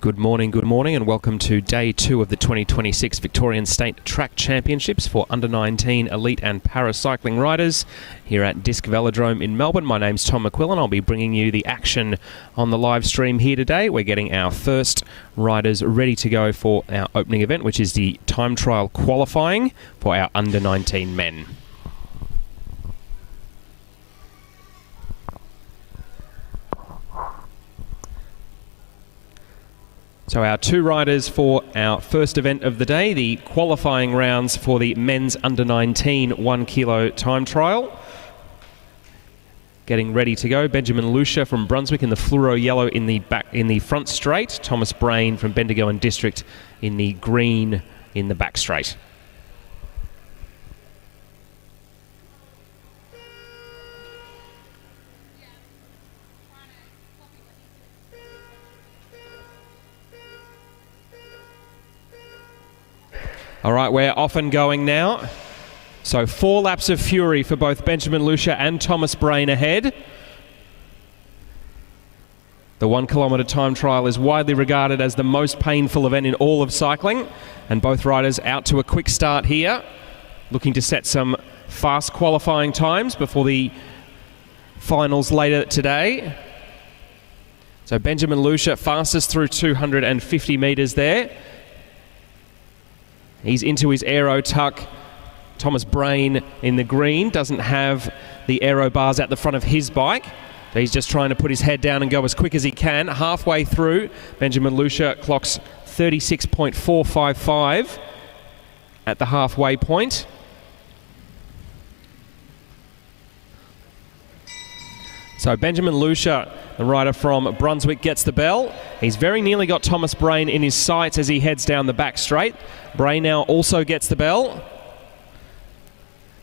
Good morning, and welcome to day 2 of the 2026 Victorian State Track Championships for under-19 elite and paracycling riders here at Disc Velodrome in Melbourne. My name's Tom McQuillan. I'll be bringing you the action on the live stream here today. We're getting our first riders ready to go for our opening event, which is the time trial qualifying for our under-19 men. So our two riders for our first event of the day, the qualifying rounds for the men's under-19 1 kilo time trial. Getting ready to go, Benjamin Lucia from Brunswick in the fluoro yellow in the front straight, Thomas Brain from Bendigo and District in the green in the back straight. All right, we're off and going now. So 4 laps of fury for both Benjamin Lucia and Thomas Brain ahead. The 1 kilometre time trial is widely regarded as the most painful event in all of cycling, and both riders out to a quick start here, looking to set some fast qualifying times before the finals later today. So Benjamin Lucia fastest through 250 metres there. He's into his aero tuck. Thomas Brain in the green doesn't have the aero bars at the front of his bike. So he's just trying to put his head down and go as quick as he can. Halfway through, Benjamin Lucia clocks 36.455 at the halfway point. So Benjamin Lucia, the rider from Brunswick, gets the bell. He's very nearly got Thomas Brain in his sights as he heads down the back straight. Brain now also gets the bell.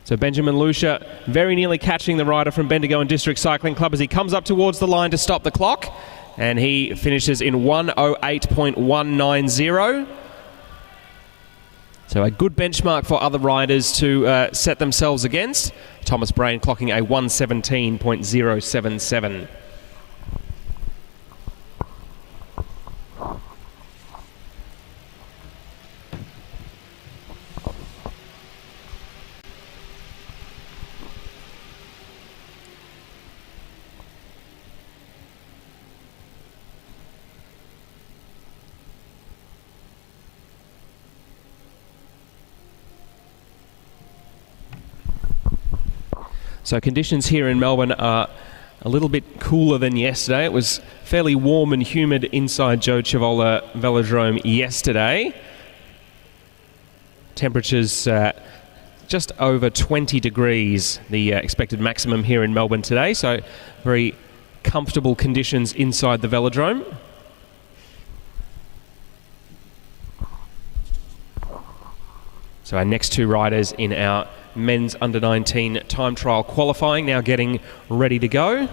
So Benjamin Lucia very nearly catching the rider from Bendigo and District Cycling Club as he comes up towards the line to stop the clock. And he finishes in 1:08.190. So a good benchmark for other riders to set themselves against. Thomas Brain clocking a 1:17.077. So conditions here in Melbourne are a little bit cooler than yesterday. It was fairly warm and humid inside Joe Ciavola Velodrome yesterday. Temperatures just over 20 degrees, the expected maximum here in Melbourne today. So very comfortable conditions inside the Velodrome. So our next two riders in our men's under-19 time trial qualifying now getting ready to go.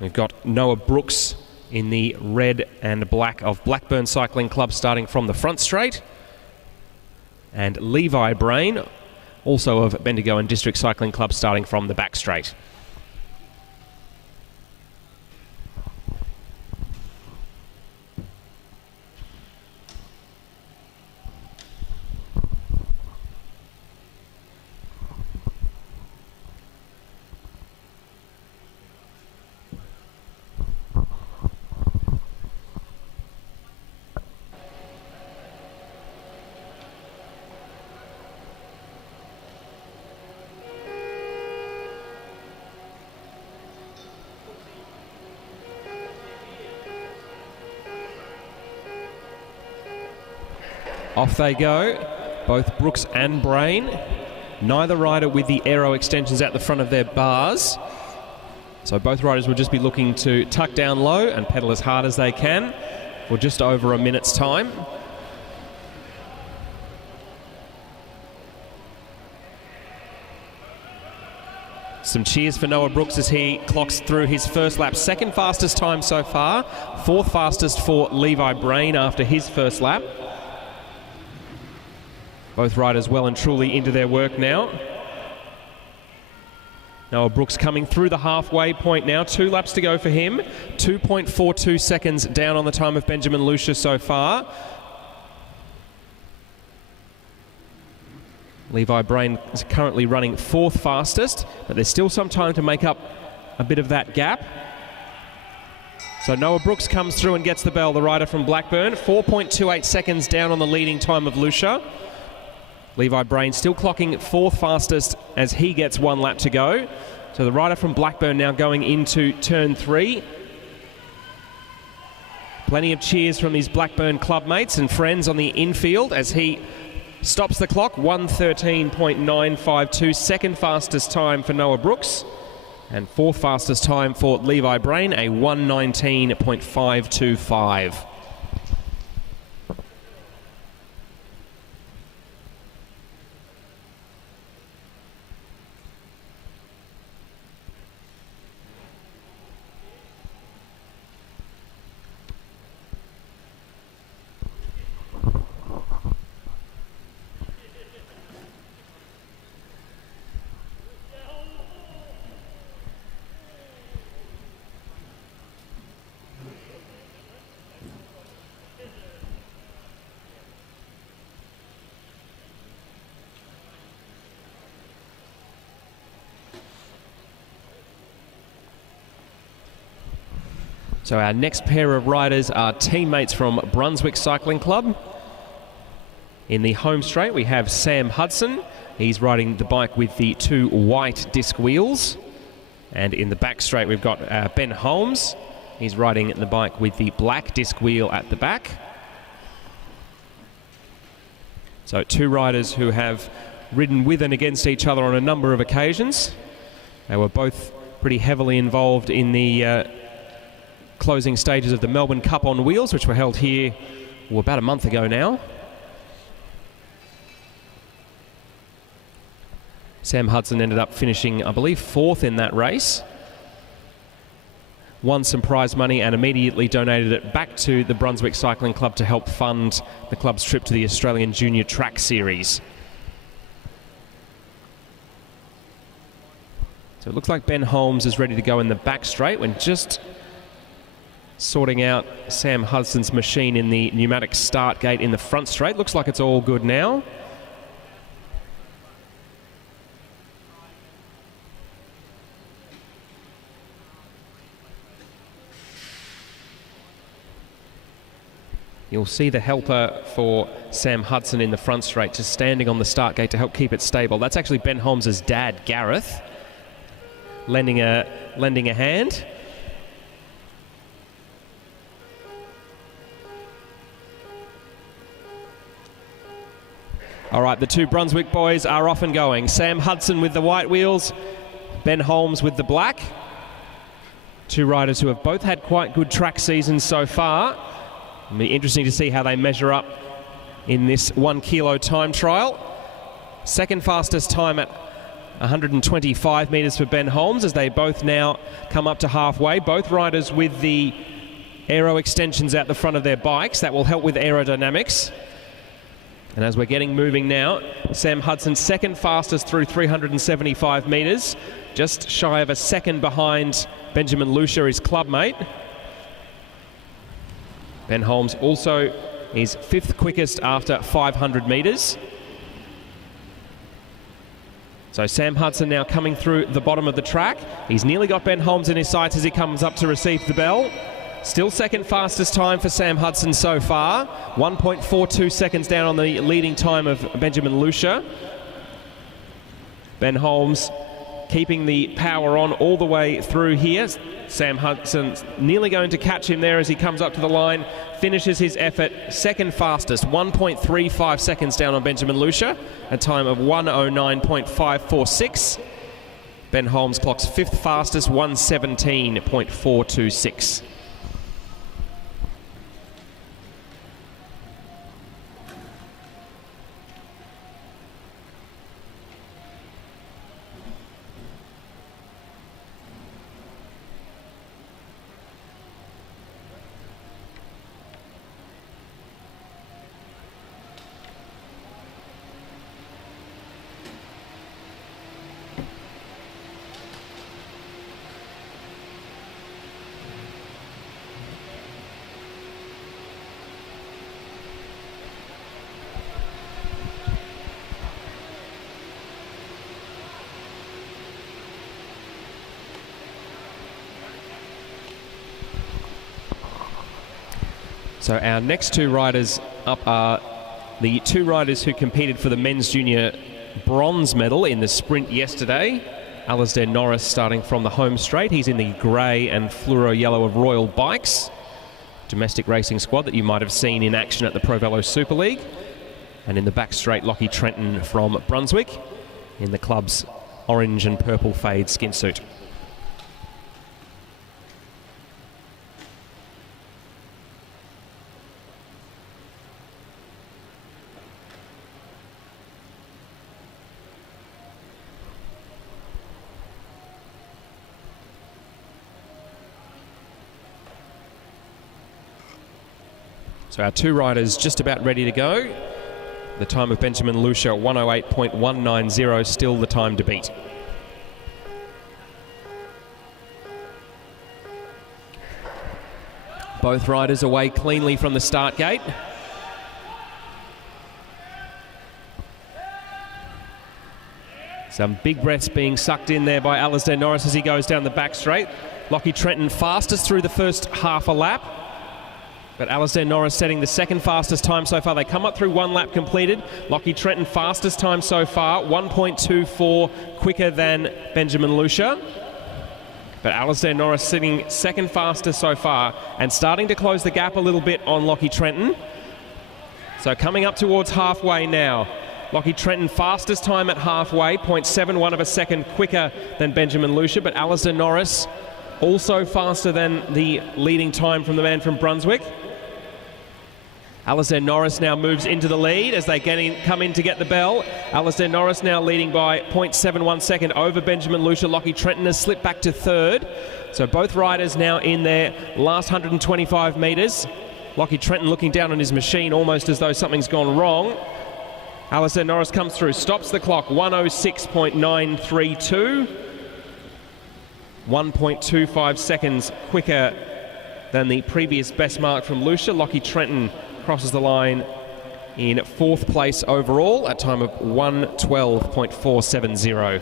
We've got Noah Brooks in the red and black of Blackburn Cycling Club starting from the front straight, and Levi Brain, also of Bendigo and District Cycling Club, starting from the back straight. Off they go, both Brooks and Brain. Neither rider with the aero extensions at the front of their bars. So both riders will just be looking to tuck down low and pedal as hard as they can for just over a minute's time. Some cheers for Noah Brooks as he clocks through his first lap. Second fastest time so far. Fourth fastest for Levi Brain after his first lap. Both riders well and truly into their work now. Noah Brooks coming through the halfway point now. 2 laps to go for him. 2.42 seconds down on the time of Benjamin Lucia so far. Levi Brain is currently running 4th fastest, but there's still some time to make up a bit of that gap. So Noah Brooks comes through and gets the bell, the rider from Blackburn. 4.28 seconds down on the leading time of Lucia. Levi Brain still clocking 4th fastest as he gets 1 lap to go. So the rider from Blackburn now going into turn 3. Plenty of cheers from his Blackburn club mates and friends on the infield as he stops the clock. 1:13.952, 2nd fastest time for Noah Brooks. And 4th fastest time for Levi Brain, a 1:19.525. So our next pair of riders are teammates from Brunswick Cycling Club. In the home straight, we have Sam Hudson. He's riding the bike with the 2 white disc wheels. And in the back straight, we've got Ben Holmes. He's riding the bike with the black disc wheel at the back. So 2 riders who have ridden with and against each other on a number of occasions. They were both pretty heavily involved in the closing stages of the Melbourne Cup on Wheels, which were held here about a month ago now. Sam Hudson ended up finishing, I believe, 4th in that race. Won some prize money and immediately donated it back to the Brunswick Cycling Club to help fund the club's trip to the Australian Junior Track Series. So it looks like Ben Holmes is ready to go in the back straight when just sorting out Sam Hudson's machine in the pneumatic start gate in the front straight. Looks like it's all good now. You'll see the helper for Sam Hudson in the front straight just standing on the start gate to help keep it stable. That's actually Ben Holmes' dad, Gareth, lending a hand. All right, the 2 Brunswick boys are off and going. Sam Hudson with the white wheels, Ben Holmes with the black. 2 riders who have both had quite good track seasons so far. It'll be interesting to see how they measure up in this 1 kilo time trial. 2nd fastest time at 125 metres for Ben Holmes as they both now come up to halfway. Both riders with the aero extensions out the front of their bikes. That will help with aerodynamics. And as we're getting moving now, Sam Hudson 2nd fastest through 375 metres, just shy of a second behind Benjamin Lucia, his clubmate. Ben Holmes also is 5th quickest after 500 metres. So Sam Hudson now coming through the bottom of the track. He's nearly got Ben Holmes in his sights as he comes up to receive the bell. Still 2nd fastest time for Sam Hudson so far. 1.42 seconds down on the leading time of Benjamin Lucia. Ben Holmes keeping the power on all the way through here. Sam Hudson nearly going to catch him there as he comes up to the line. Finishes his effort 2nd fastest, 1.35 seconds down on Benjamin Lucia. A time of 1:09.546. Ben Holmes clocks 5th fastest, 1:17.426. So our next two riders up are the two riders who competed for the men's junior bronze medal in the sprint yesterday. Alasdair Norris starting from the home straight. He's in the grey and fluoro yellow of Royal Bikes, domestic racing squad that you might have seen in action at the Pro Velo Super League. And in the back straight, Lockie Trenton from Brunswick in the club's orange and purple fade skin suit. So our two riders just about ready to go. The time of Benjamin Lucia, 108.190, still the time to beat. Both riders away cleanly from the start gate. Some big breaths being sucked in there by Alasdair Norris as he goes down the back straight. Lockie Trenton fastest through the first half a lap. But Alasdair Norris setting the second fastest time so far. They come up through one lap completed. Lockie Trenton fastest time so far, 1.24 quicker than Benjamin Lucia. But Alasdair Norris sitting second fastest so far and starting to close the gap a little bit on Lockie Trenton. So coming up towards halfway now. Lockie Trenton fastest time at halfway, 0.71 of a second quicker than Benjamin Lucia. But Alasdair Norris also faster than the leading time from the man from Brunswick. Alasdair Norris now moves into the lead as they come in to get the bell. Alasdair Norris now leading by 0.71 second over Benjamin Lucia. Lockie Trenton has slipped back to third. So both riders now in their last 125 metres. Lockie Trenton looking down on his machine almost as though something's gone wrong. Alasdair Norris comes through, stops the clock, 106.932. 1.25 seconds quicker than the previous best mark from Lucia. Lockie Trenton crosses the line in fourth place overall at time of 1:12.470.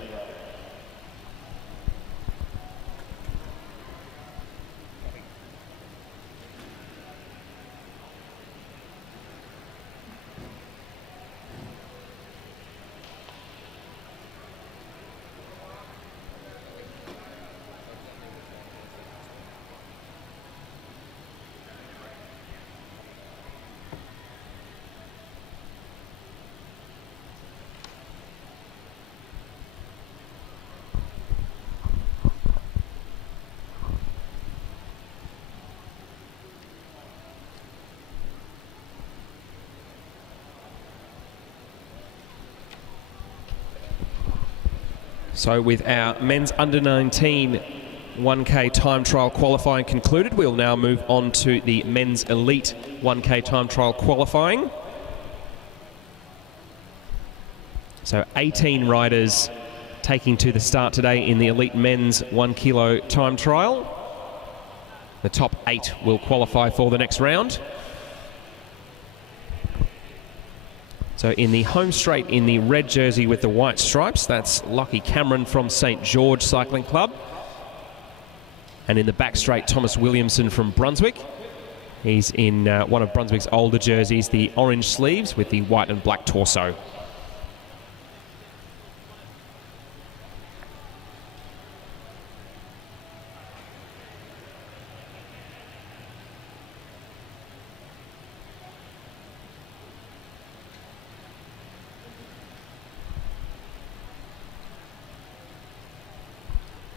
So with our men's under-19 1K time trial qualifying concluded, we'll now move on to the men's elite 1K time trial qualifying. So 18 riders taking to the start today in the elite men's 1 kilo time trial. The top 8 will qualify for the next round. So in the home straight in the red jersey with the white stripes, that's Lockie Cameron from St George Cycling Club. And in the back straight, Thomas Williamson from Brunswick. He's in one of Brunswick's older jerseys, the orange sleeves with the white and black torso.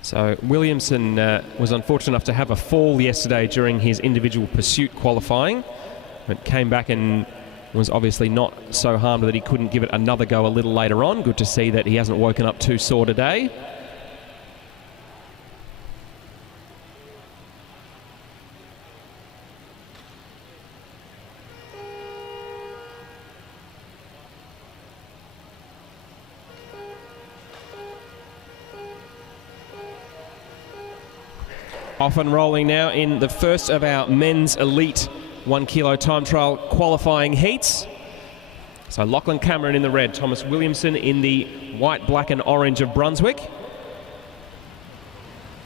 So Williamson was unfortunate enough to have a fall yesterday during his individual pursuit qualifying, but came back and was obviously not so harmed that he couldn't give it another go a little later on. Good to see that he hasn't woken up too sore today. Off and rolling now in the first of our men's elite 1 kilo time trial qualifying heats. So Lachlan Cameron in the red, Thomas Williamson in the white, black and orange of Brunswick.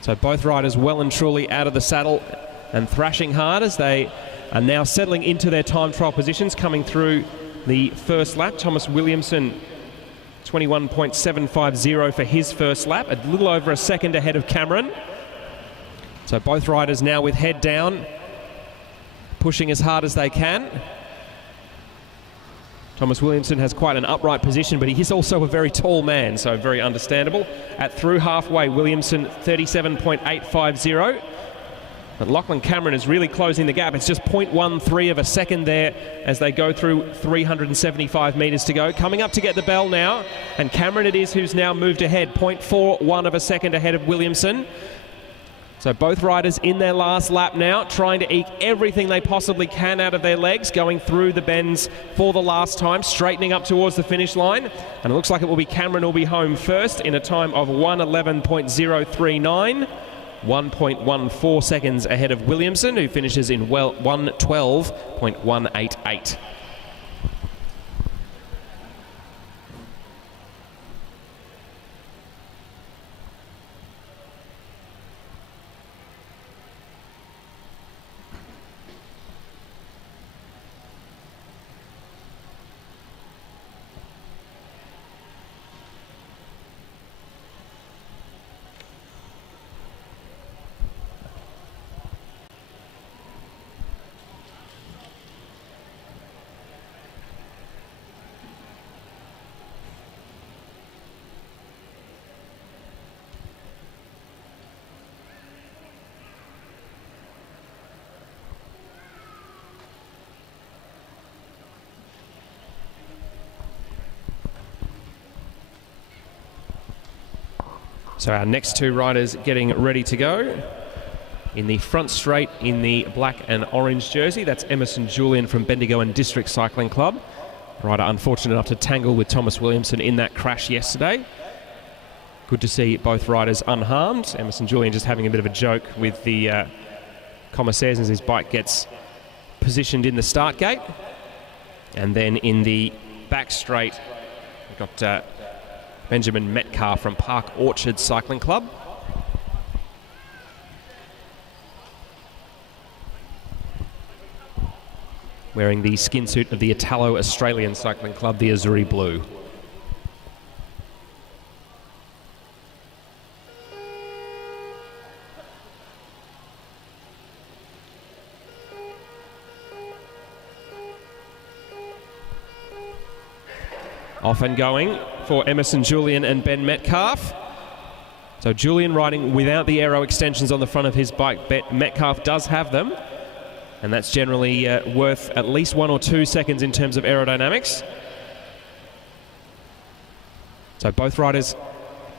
So both riders well and truly out of the saddle and thrashing hard as they are now settling into their time trial positions, coming through the first lap. Thomas Williamson, 21.750 for his first lap, a little over a second ahead of Cameron. So both riders now with head down, pushing as hard as they can. Thomas Williamson has quite an upright position, but he is also a very tall man, so very understandable. At through halfway, Williamson 37.850. But Lachlan Cameron is really closing the gap. It's just 0.13 of a second there as they go through 375 metres to go. Coming up to get the bell now, and Cameron it is who's now moved ahead, 0.41 of a second ahead of Williamson. So both riders in their last lap now, trying to eke everything they possibly can out of their legs, going through the bends for the last time, straightening up towards the finish line. And it looks like it will be Cameron who will be home first in a time of 1:11.039. 1.14 seconds ahead of Williamson, who finishes in 1:12.188. So our next two riders getting ready to go. In the front straight in the black and orange jersey, that's Emerson Julian from Bendigo and District Cycling Club. Rider unfortunate enough to tangle with Thomas Williamson in that crash yesterday. Good to see both riders unharmed. Emerson Julian just having a bit of a joke with the commissaires as his bike gets positioned in the start gate. And then in the back straight, we've got Benjamin Metcalf from Park Orchard Cycling Club. Wearing the skin suit of the Italo-Australian Cycling Club, the Azuri Blue. Off and going for Emerson Julian and Ben Metcalf. So Julian riding without the aero extensions on the front of his bike. Metcalf does have them, and that's generally worth at least 1 or 2 seconds in terms of aerodynamics. So both riders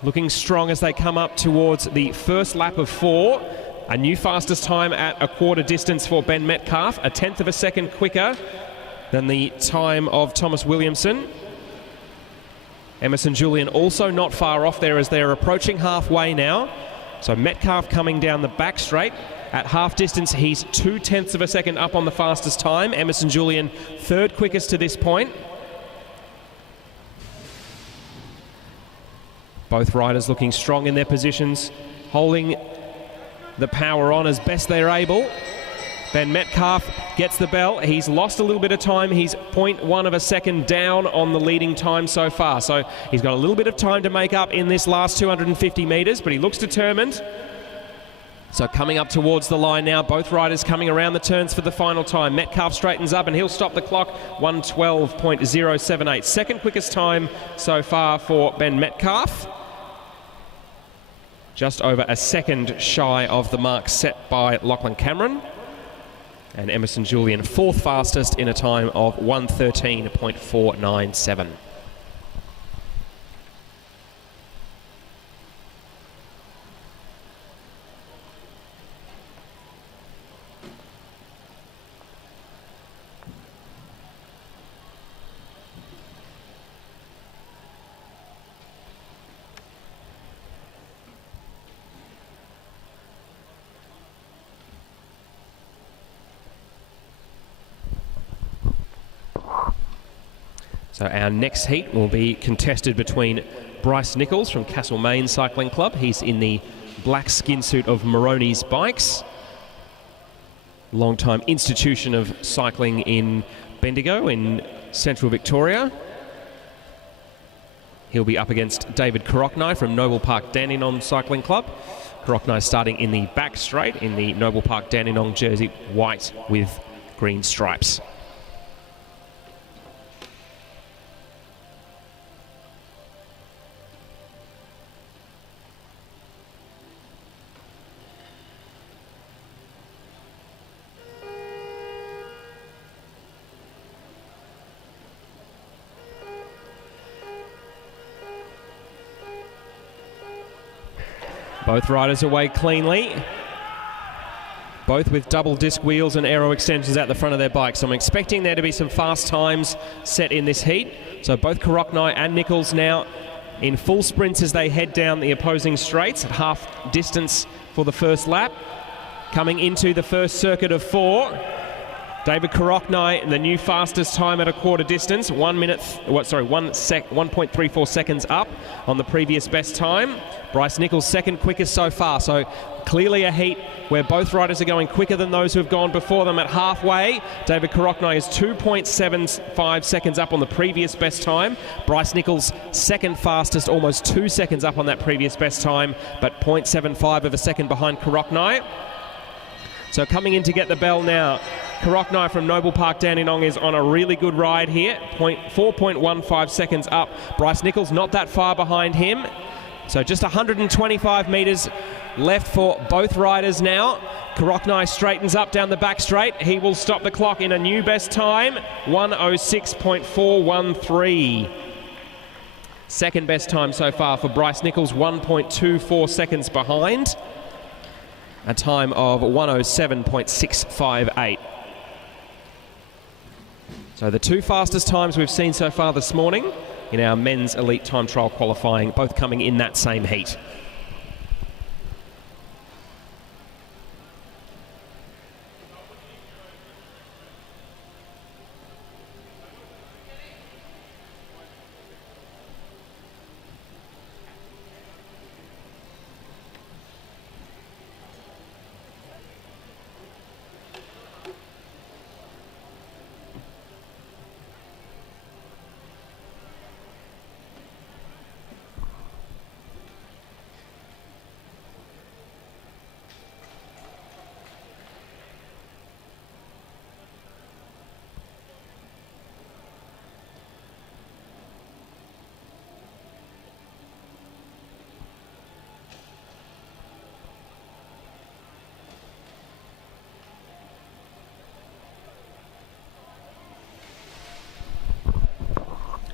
looking strong as they come up towards the first lap of 4. A new fastest time at a quarter distance for Ben Metcalf, 1/10 of a second quicker than the time of Thomas Williamson. Emerson Julian also not far off there as they're approaching halfway now. So Metcalf coming down the back straight. At half distance, he's 2/10 of a second up on the fastest time. Emerson Julian, third quickest to this point. Both riders looking strong in their positions, holding the power on as best they're able. Ben Metcalf gets the bell. He's lost a little bit of time. He's 0.1 of a second down on the leading time so far. So he's got a little bit of time to make up in this last 250 metres, but he looks determined. So coming up towards the line now, both riders coming around the turns for the final time. Metcalf straightens up and he'll stop the clock, 1:12.078. Second quickest time so far for Ben Metcalf. Just over a second shy of the mark set by Lachlan Cameron. And Emerson Julian, fourth fastest in a time of 1:13.497. So our next heat will be contested between Bryce Nichols from Castlemaine Cycling Club. He's in the black skin suit of Moroni's Bikes. long-time institution of cycling in Bendigo in central Victoria. He'll be up against David Koroknai from Noble Park Dandenong Cycling Club. Koroknai starting in the back straight in the Noble Park Dandenong jersey, white with green stripes. Both riders away cleanly, both with double disc wheels and aero extensions at the front of their bikes. So I'm expecting there to be some fast times set in this heat. So both Koroknai and Nichols now in full sprints as they head down the opposing straights at half distance for the first lap. Coming into the first circuit of 4. David Koroknai, the new fastest time at a quarter distance, 1.34 seconds up on the previous best time. Bryce Nichols second quickest so far, so clearly a heat where both riders are going quicker than those who have gone before them at halfway. David Koroknai is 2.75 seconds up on the previous best time. Bryce Nichols second fastest, almost 2 seconds up on that previous best time, but 0.75 of a second behind Koroknai. So coming in to get the bell now, Koroknai from Noble Park Dandenong is on a really good ride here, 4.15 seconds up. Bryce Nichols not that far behind him. So just 125 metres left for both riders now. Koroknai straightens up down the back straight. He will stop the clock in a new best time, 1:06.413. Second best time so far for Bryce Nichols, 1.24 seconds behind. A time of 1:07.658. So the two fastest times we've seen so far this morning in our men's elite time trial qualifying, both coming in that same heat.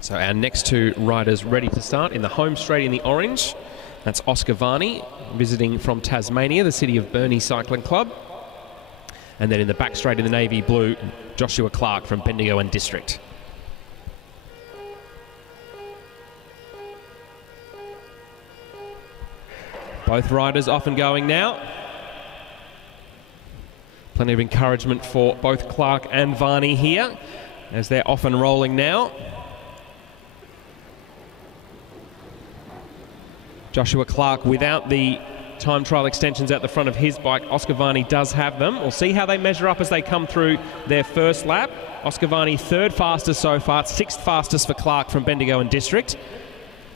So our next two riders ready to start in the home straight in the orange. That's Oscar Varney, visiting from Tasmania, the city of Burnie Cycling Club. And then in the back straight in the navy blue, Joshua Clark from Bendigo and District. Both riders off and going now. Plenty of encouragement for both Clark and Varney here as they're off and rolling now. Joshua Clark without the time trial extensions at the front of his bike. Oscar Varney does have them. We'll see how they measure up as they come through their first lap. Oscar Varney third fastest so far, sixth fastest for Clark from Bendigo and District.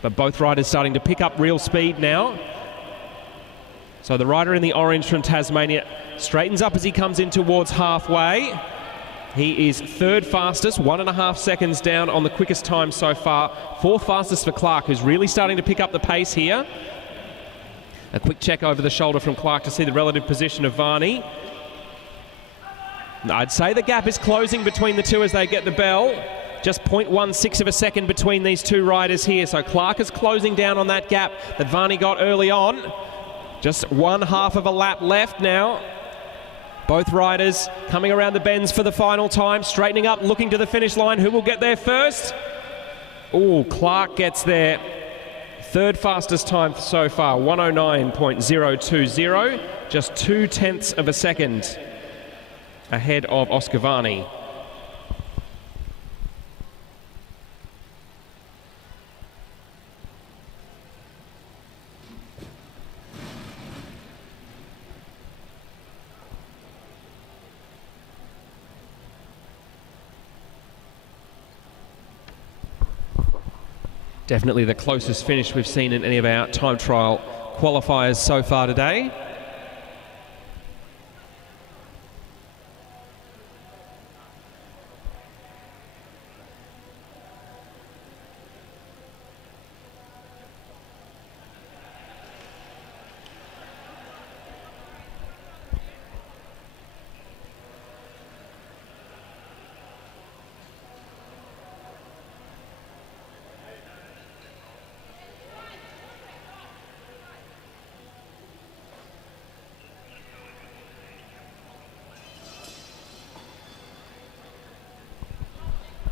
But both riders starting to pick up real speed now. So the rider in the orange from Tasmania straightens up as he comes in towards halfway. He is third fastest, 1.5 seconds down on the quickest time so far. Fourth fastest for Clark, who's really starting to pick up the pace here. A quick check over the shoulder from Clark to see the relative position of Varney. I'd say the gap is closing between the two as they get the bell. Just 0.16 of a second between these two riders here. So Clark is closing down on that gap that Varney got early on. Just 1/2 of a lap left now. Both riders coming around the bends for the final time, straightening up, looking to the finish line. Who will get there first? Oh, Clark gets there. Third fastest time so far, 1:09.020. Just 0.2 of a second ahead of Oscar Varney. Definitely the closest finish we've seen in any of our time trial qualifiers so far today.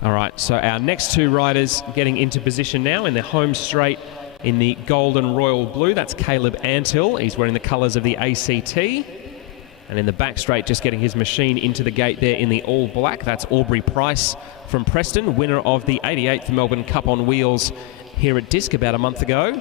All right, so our next two riders getting into position now in their home straight in the gold and royal blue. That's Caleb Antill. He's wearing the colours of the ACT. And in the back straight, just getting his machine into the gate there in the all black. That's Aubrey Price from Preston, winner of the 88th Melbourne Cup on Wheels here at Disc about a month ago.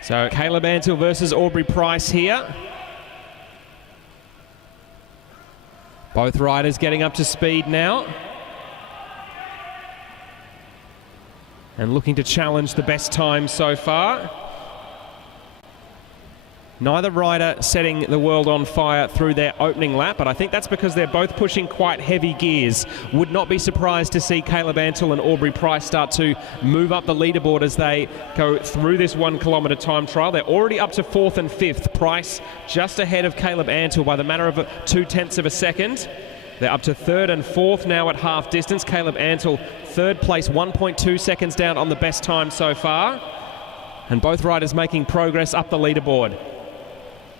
So Caleb Antill versus Aubrey Price here. Both riders getting up to speed now. And looking to challenge the best time so far. Neither rider setting the world on fire through their opening lap, but I think that's because they're both pushing quite heavy gears. Would not be surprised to see Caleb Antill and Aubrey Price start to move up the leaderboard as they go through this 1 kilometre time trial. They're already up to 4th and 5th. Price just ahead of Caleb Antill by the matter of 0.2 of a second. They're up to 3rd and 4th now at half distance. Caleb Antill 3rd place, 1.2 seconds down on the best time so far. And both riders making progress up the leaderboard.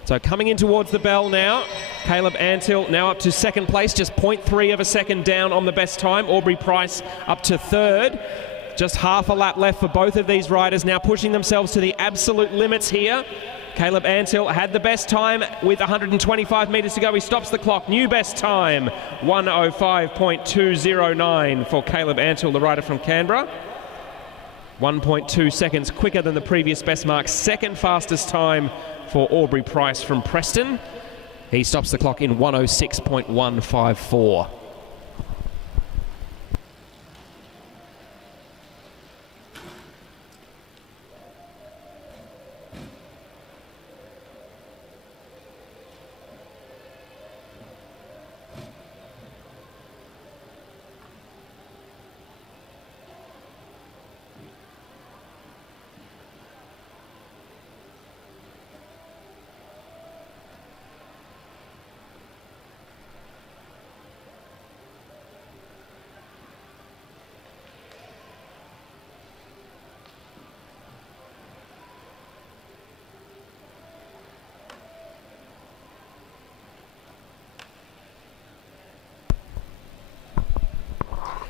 So coming in towards the bell now, Caleb Antill now up to 2nd place, just 0.3 of a second down on the best time. Aubrey Price up to 3rd. Just half a lap left for both of these riders, now pushing themselves to the absolute limits here. Caleb Antill had the best time with 125 metres to go. He stops the clock. New best time, 1:05.209 for Caleb Antill, the rider from Canberra. 1.2 seconds quicker than the previous best mark. 2nd fastest time for Aubrey Price from Preston. He stops the clock in 1:06.154.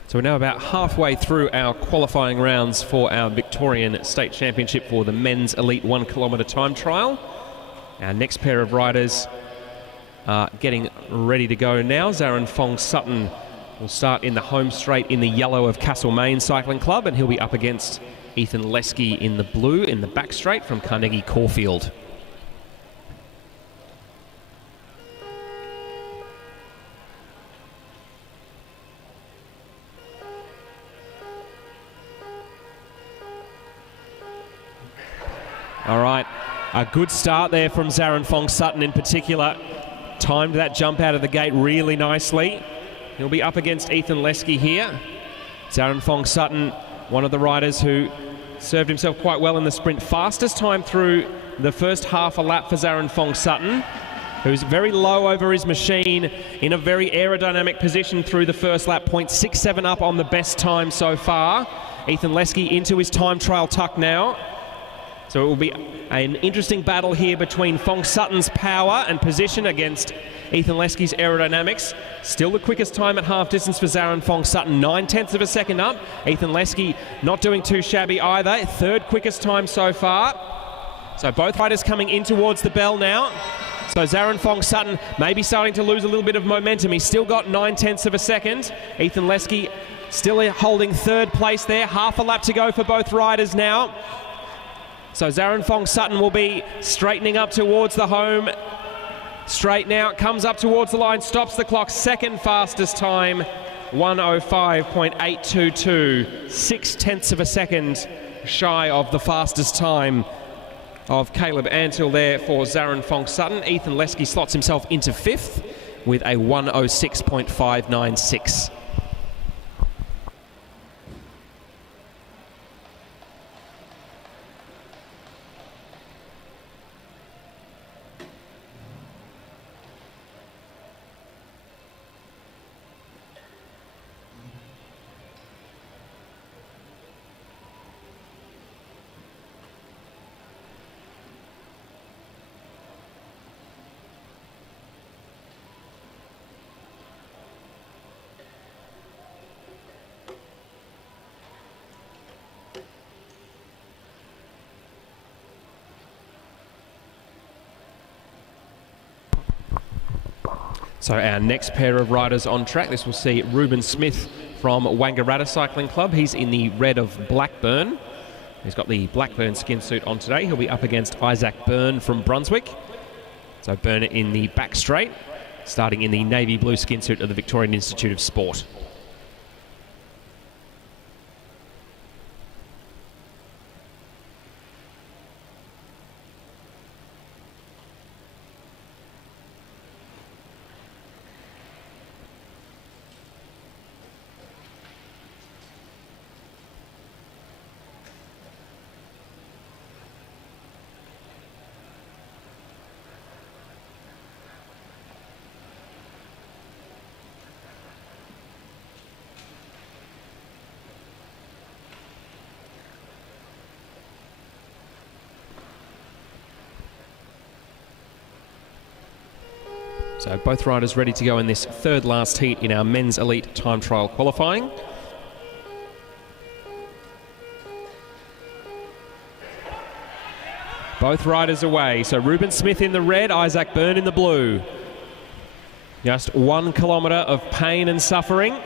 So we're now about halfway through our qualifying rounds for our Victorian State Championship for the Men's Elite 1 kilometre time trial. Our next pair of riders are getting ready to go now. Zaran Fong Sutton will start in the home straight in the yellow of Castlemaine Cycling Club, and he'll be up against Ethan Lesky in the blue in the back straight from Carnegie Caulfield. All right, a good start there from Zaran Fong Sutton in particular. Timed that jump out of the gate really nicely. He'll be up against Ethan Lesky here. Zaran Fong Sutton, one of the riders who served himself quite well in the sprint. Fastest time through the first half a lap for Zaran Fong Sutton, who's very low over his machine in a very aerodynamic position through the first lap. 0.67 up on the best time so far. Ethan Lesky into his time trial tuck now. So it will be an interesting battle here between Fong Sutton's power and position against Ethan Lesky's aerodynamics. Still the quickest time at half distance for Zaran Fong Sutton, 9/10 of a second up. Ethan Lesky not doing too shabby either, third quickest time so far. So both riders coming in towards the bell now. So Zaran Fong Sutton maybe starting to lose a little bit of momentum. He's still got 9/10 of a second. Ethan Lesky still holding third place there. Half a lap to go for both riders now. So Zaran Fong Sutton will be straightening up towards the home straight now. Comes up towards the line, stops the clock. Second fastest time, 1:05.822. 6/10 of a second shy of the fastest time of Caleb Antill there for Zaran Fong Sutton. Ethan Lesky slots himself into fifth with a 1:06.596. So our next pair of riders on track, this will see Ruben Smith from Wangaratta Cycling Club. He's in the red of Blackburn. He's got the Blackburn skin suit on today. He'll be up against Isaac Byrne from Brunswick. So Byrne in the back straight, starting in the navy blue skin suit of the Victorian Institute of Sport. So both riders ready to go in this third last heat in our men's elite time trial qualifying. Both riders away. So Ruben Smith in the red, Isaac Byrne in the blue. Just 1 kilometre of pain and suffering.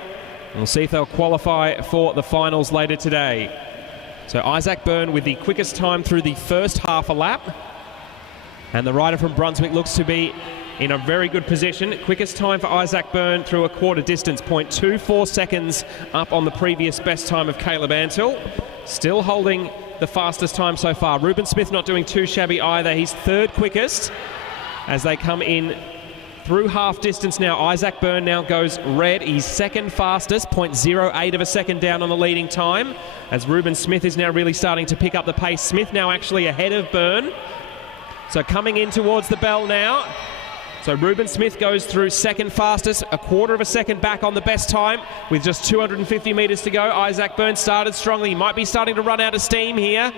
We'll see if they'll qualify for the finals later today. So Isaac Byrne with the quickest time through the first half a lap. And the rider from Brunswick looks to be in a very good position. Quickest time for Isaac Byrne through a quarter distance, 0.24 seconds up on the previous best time of Caleb Antill. Still holding the fastest time so far. Ruben Smith not doing too shabby either. He's third quickest as they come in through half distance now. Isaac Byrne now goes red. He's second fastest, 0.08 of a second down on the leading time, as Ruben Smith is now really starting to pick up the pace. Smith now actually ahead of Byrne. So coming in towards the bell now. So Ruben Smith goes through second fastest, a quarter of a second back on the best time with just 250 metres to go. Isaac Byrne started strongly. He might be starting to run out of steam here.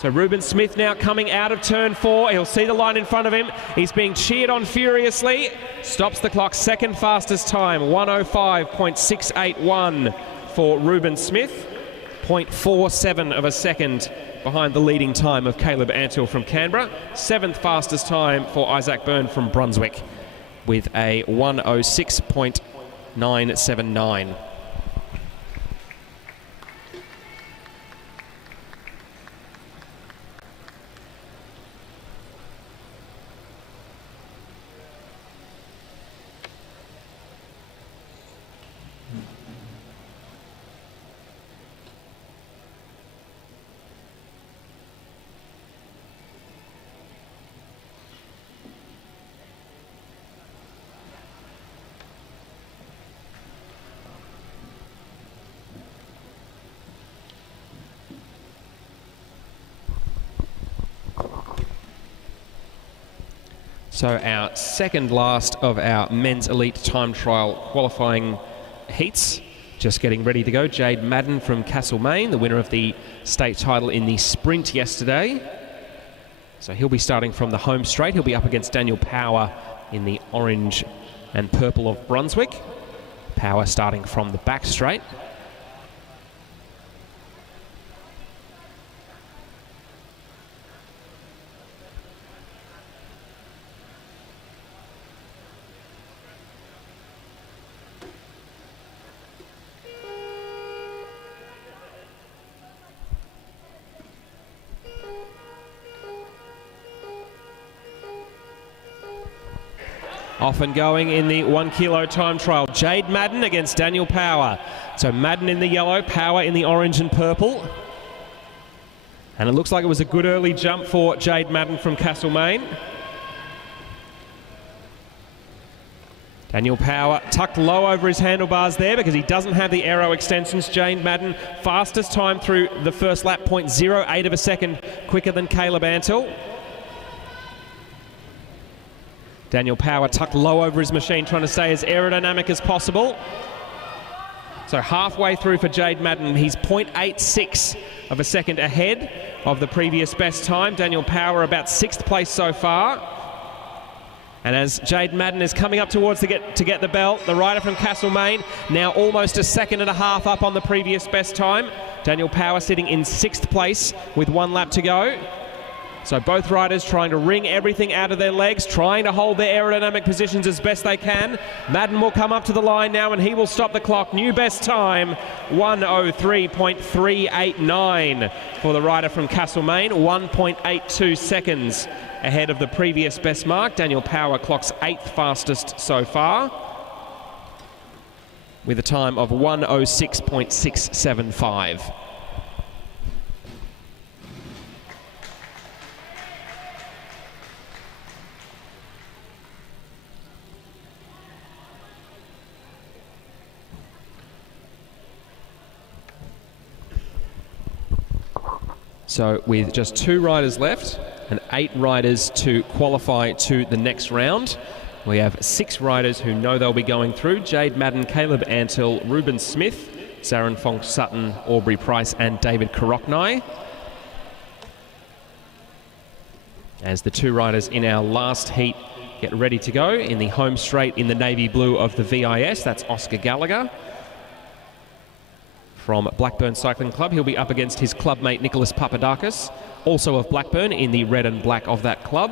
So Ruben Smith now coming out of turn 4. He'll see the line in front of him. He's being cheered on furiously. Stops the clock, second fastest time, 1:05.681 for Ruben Smith. 0.47 of a second behind the leading time of Caleb Antill from Canberra. Seventh fastest time for Isaac Byrne from Brunswick with a 1:06.979. So our second last of our men's elite time trial qualifying heats just getting ready to go. Jade Madden from Castlemaine, the winner of the state title in the sprint yesterday. So he'll be starting from the home straight. He'll be up against Daniel Power in the orange and purple of Brunswick. Power starting from the back straight. Off and going in the 1 kilo time trial. Jade Madden against Daniel Power. So Madden in the yellow, Power in the orange and purple. And it looks like it was a good early jump for Jade Madden from Castlemaine. Daniel Power tucked low over his handlebars there because he doesn't have the aero extensions. Jade Madden, fastest time through the first lap, 0.08 of a second quicker than Caleb Antle. Daniel Power tucked low over his machine, trying to stay as aerodynamic as possible. So halfway through for Jade Madden, he's 0.86 of a second ahead of the previous best time. Daniel Power about 6th place so far. And as Jade Madden is coming up towards to get the bell, the rider from Castlemaine now almost a second and a half up on the previous best time. Daniel Power sitting in 6th place with 1 lap to go. So both riders trying to wring everything out of their legs, trying to hold their aerodynamic positions as best they can. Madden will come up to the line now and he will stop the clock. New best time, 1:03.389 for the rider from Castlemaine, 1.82 seconds ahead of the previous best mark. Daniel Power clocks 8th fastest so far with a time of 1:06.675. So with just 2 riders left and 8 riders to qualify to the next round, we have 6 riders who know they'll be going through. Jade Madden, Caleb Antle, Ruben Smith, Saren Fong Sutton, Aubrey Price and David Koroknai. As the 2 riders in our last heat get ready to go in the home straight in the navy blue of the VIS, that's Oscar Gallagher from Blackburn Cycling Club. He'll be up against his clubmate Nicholas Papadakis, also of Blackburn, in the red and black of that club.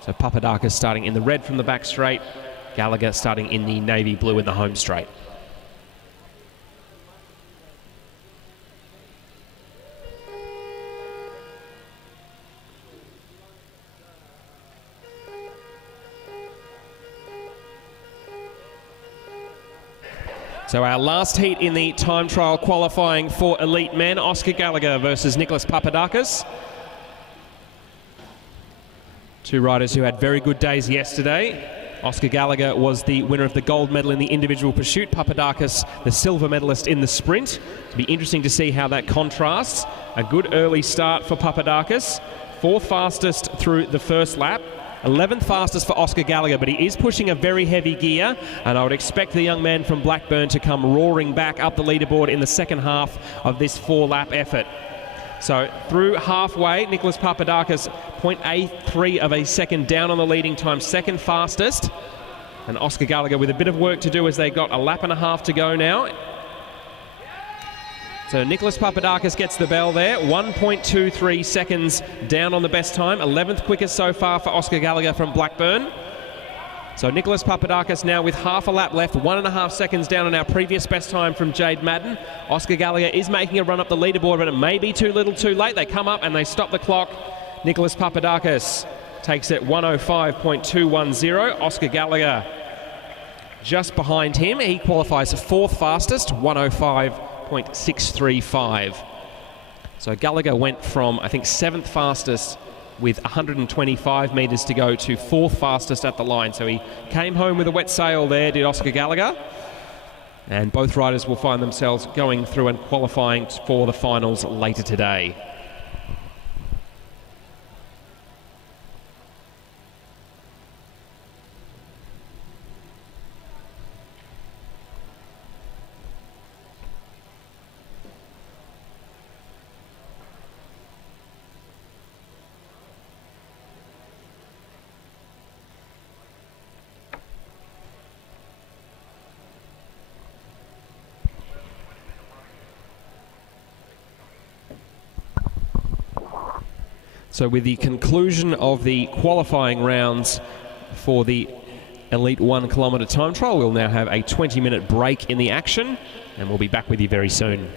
So Papadakis starting in the red from the back straight, Gallagher starting in the navy blue in the home straight. So our last heat in the time trial qualifying for elite men, Oscar Gallagher versus Nicholas Papadakis. 2 riders who had very good days yesterday. Oscar Gallagher was the winner of the gold medal in the individual pursuit. Papadakis, the silver medalist in the sprint. It'll be interesting to see how that contrasts. A good early start for Papadakis. 4th fastest through the first lap. 11th fastest for Oscar Gallagher, but he is pushing a very heavy gear, and I would expect the young man from Blackburn to come roaring back up the leaderboard in the second half of this 4-lap effort. So through halfway, Nicholas Papadakis 0.83 of a second down on the leading time, 2nd fastest, and Oscar Gallagher with a bit of work to do as they got a lap and a half to go now. So Nicholas Papadakis gets the bell there, 1.23 seconds down on the best time, 11th quickest so far for Oscar Gallagher from Blackburn. So Nicholas Papadakis now with half a lap left, 1.5 seconds down on our previous best time from Jade Madden. Oscar Gallagher is making a run up the leaderboard, but it may be too little too late. They come up and they stop the clock. Nicholas Papadakis takes it 1:05.210. Oscar Gallagher just behind him. He qualifies 4th fastest, 1:05.635. So Gallagher went from, I think, 7th fastest with 125 metres to go to 4th fastest at the line. So he came home with a wet sail there, did Oscar Gallagher. And both riders will find themselves going through and qualifying for the finals later today. So with the conclusion of the qualifying rounds for the Elite 1 kilometre time trial, we'll now have a 20-minute break in the action, and we'll be back with you very soon.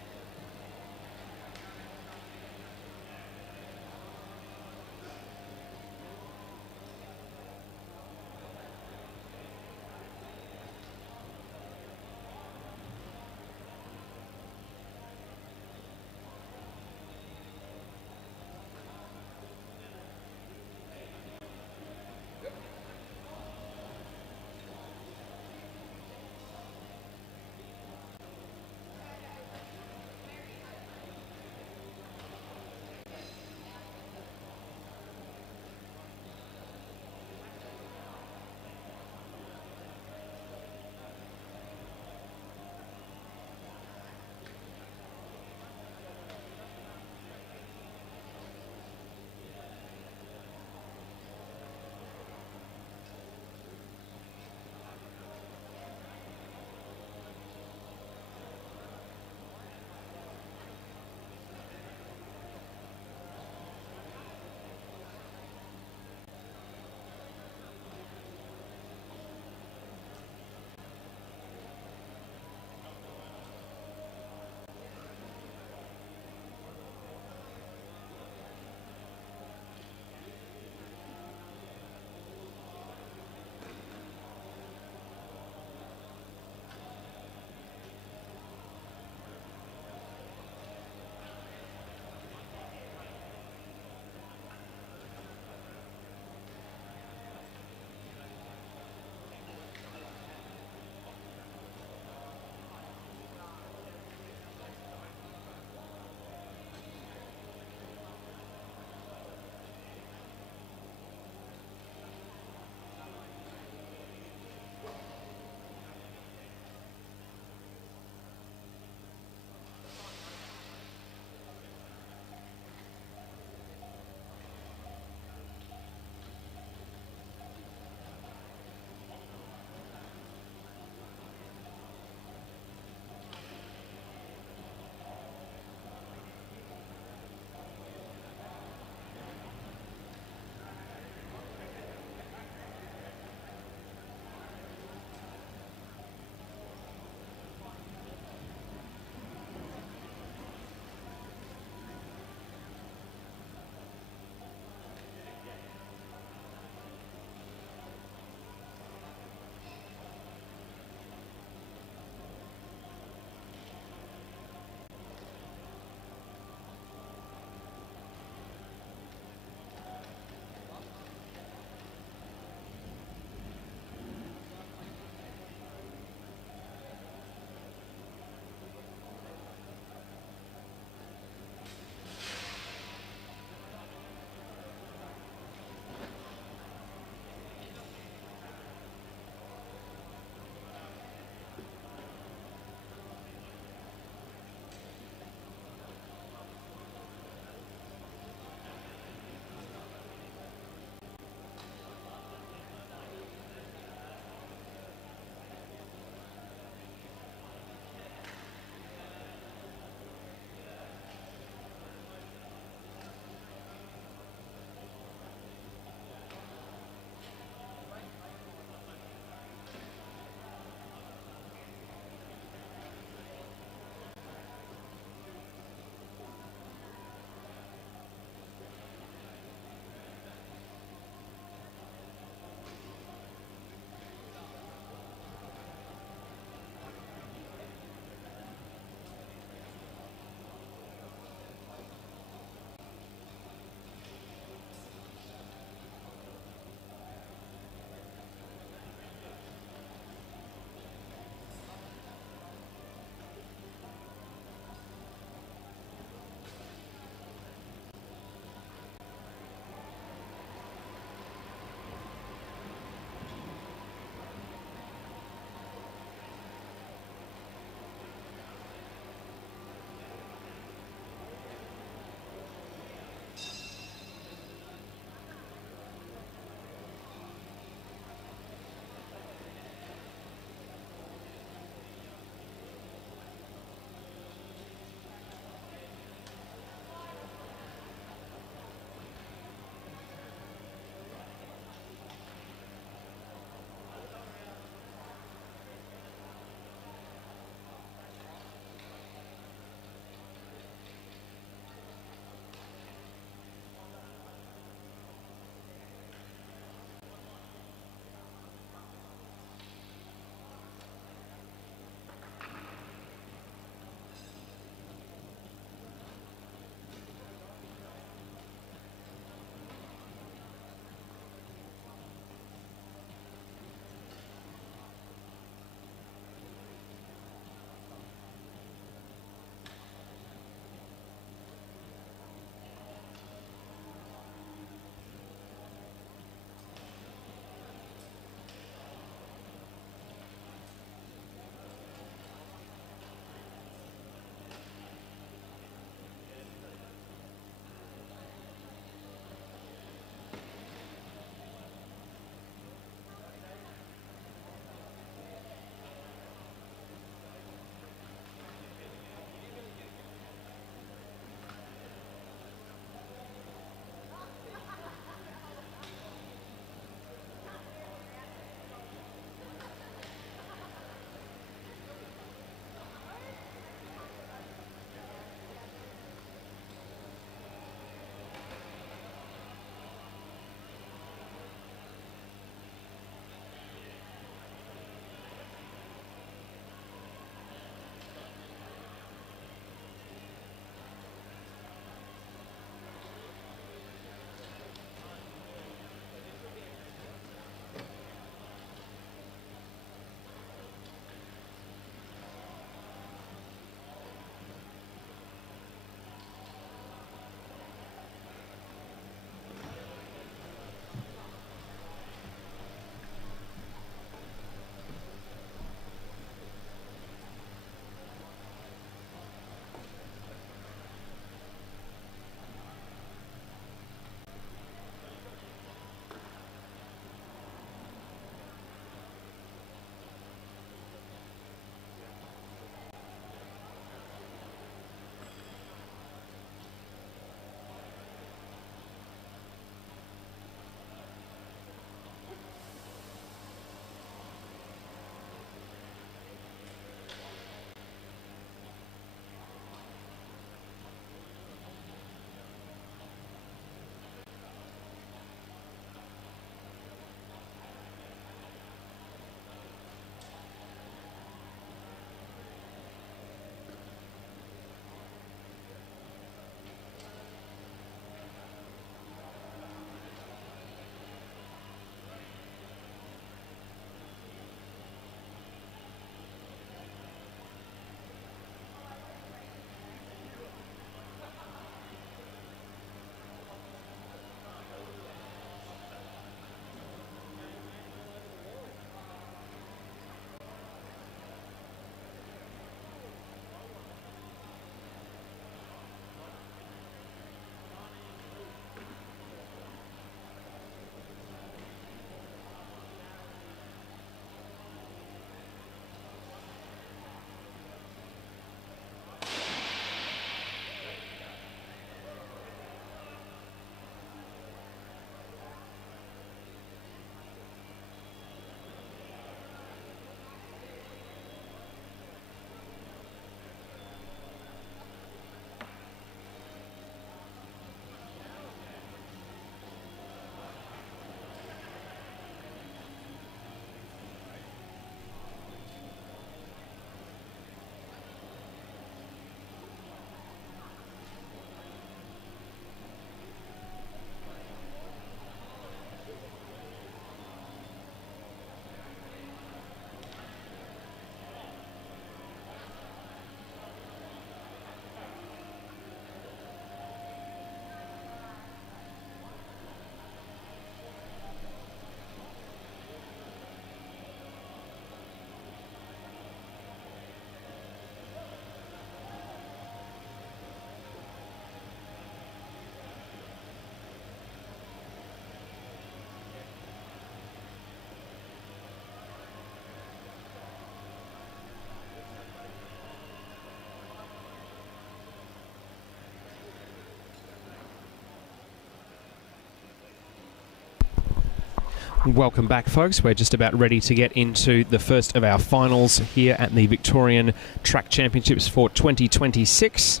Welcome back, folks. We're just about ready to get into the first of our finals here at the Victorian Track Championships for 2026.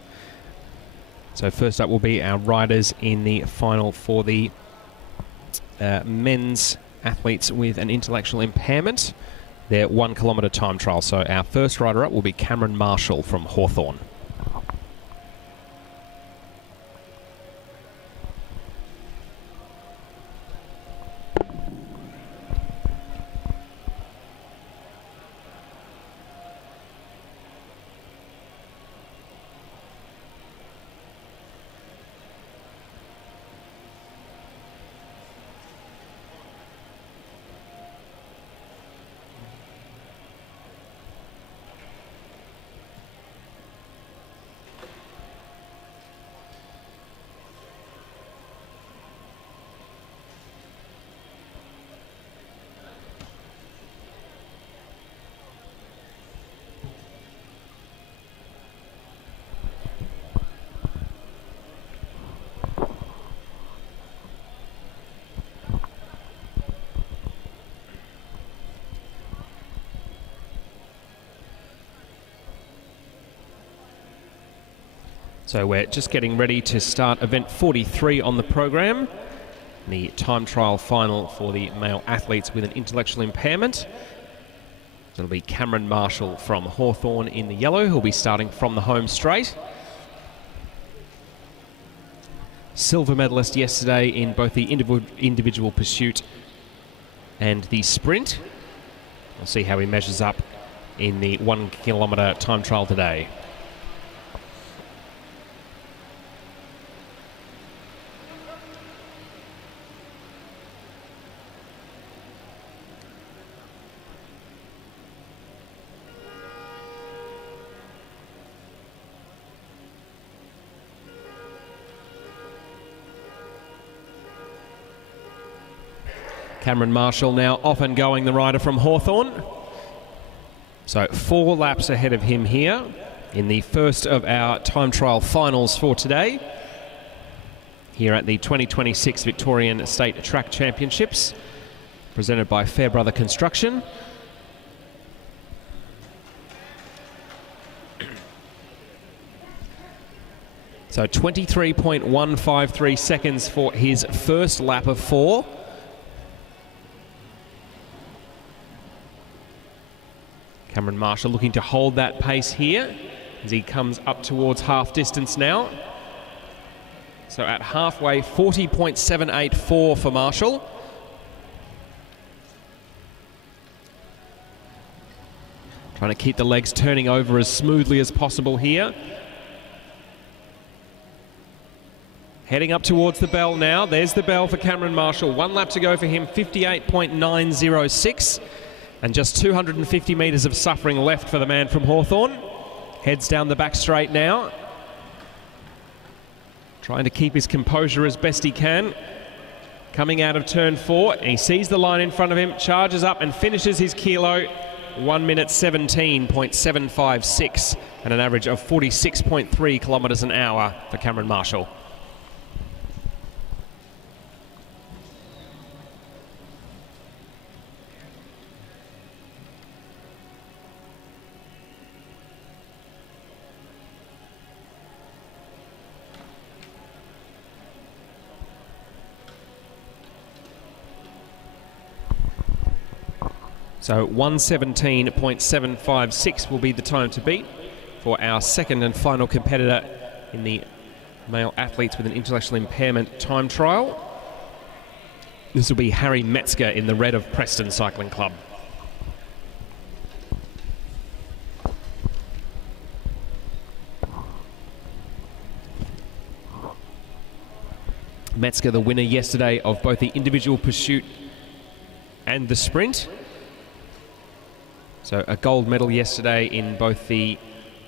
So first up will be our riders in the final for the men's athletes with an intellectual impairment. Their 1 kilometre time trial. So our first rider up will be Cameron Marshall from Hawthorn. So we're just getting ready to start event 43 on the program, the time trial final for the male athletes with an intellectual impairment. It'll be Cameron Marshall from Hawthorn in the yellow, who'll be starting from the home straight. Silver medalist yesterday in both the individual pursuit and the sprint. We'll see how he measures up in the 1 kilometre time trial today. Cameron Marshall now off and going, the rider from Hawthorn. So 4 laps ahead of him here in the first of our time trial finals for today, here at the 2026 Victorian State Track Championships, presented by Fairbrother Construction. So 23.153 seconds for his first lap of 4. Cameron Marshall looking to hold that pace here as he comes up towards half distance now. So at halfway, 40.784 for Marshall. Trying to keep the legs turning over as smoothly as possible here. Heading up towards the bell now. There's the bell for Cameron Marshall. 1 lap to go for him, 58.906. And just 250 metres of suffering left for the man from Hawthorn. Heads down the back straight now. Trying to keep his composure as best he can. Coming out of turn 4, and he sees the line in front of him, charges up and finishes his kilo. 1 minute 17.756 and an average of 46.3 kilometres an hour for Cameron Marshall. So 1:17.756 will be the time to beat for our second and final competitor in the male athletes with an intellectual impairment time trial. This will be Harry Metzger in the red of Preston Cycling Club. Metzger, the winner yesterday of both the individual pursuit and the sprint. So a gold medal yesterday in both the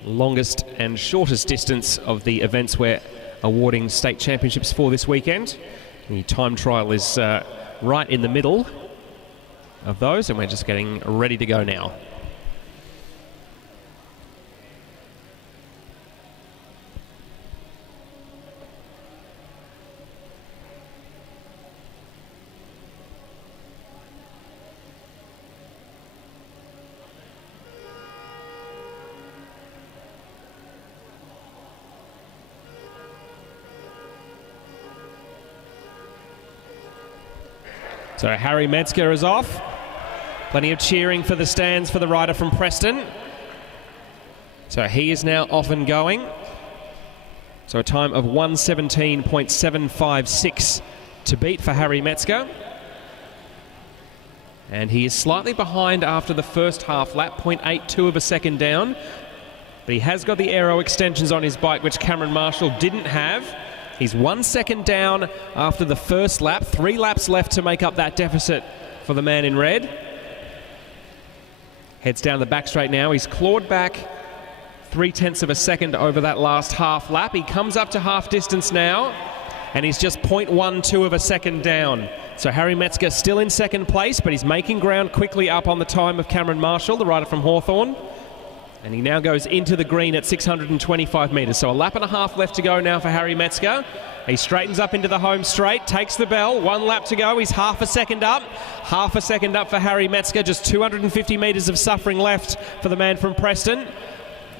longest and shortest distance of the events we're awarding state championships for this weekend. The time trial is right in the middle of those, and we're just getting ready to go now. So Harry Metzger is off. Plenty of cheering for the stands for the rider from Preston. So he is now off and going. So a time of 1:17.756 to beat for Harry Metzger. And he is slightly behind after the first half lap, 0.82 of a second down. But he has got the aero extensions on his bike, which Cameron Marshall didn't have. He's 1 second down after the first lap. 3 laps left to make up that deficit for the man in red. Heads down the back straight now. He's clawed back 0.3 of a second over that last half lap. He comes up to half distance now, and he's just 0.12 of a second down. So Harry Metzger still in second place, but he's making ground quickly up on the time of Cameron Marshall, the rider from Hawthorn. And he now goes into the green at 625 metres. So a lap and a half left to go now for Harry Metzger. He straightens up into the home straight, takes the bell. 1 lap to go. He's half a second up. Half a second up for Harry Metzger. Just 250 metres of suffering left for the man from Preston.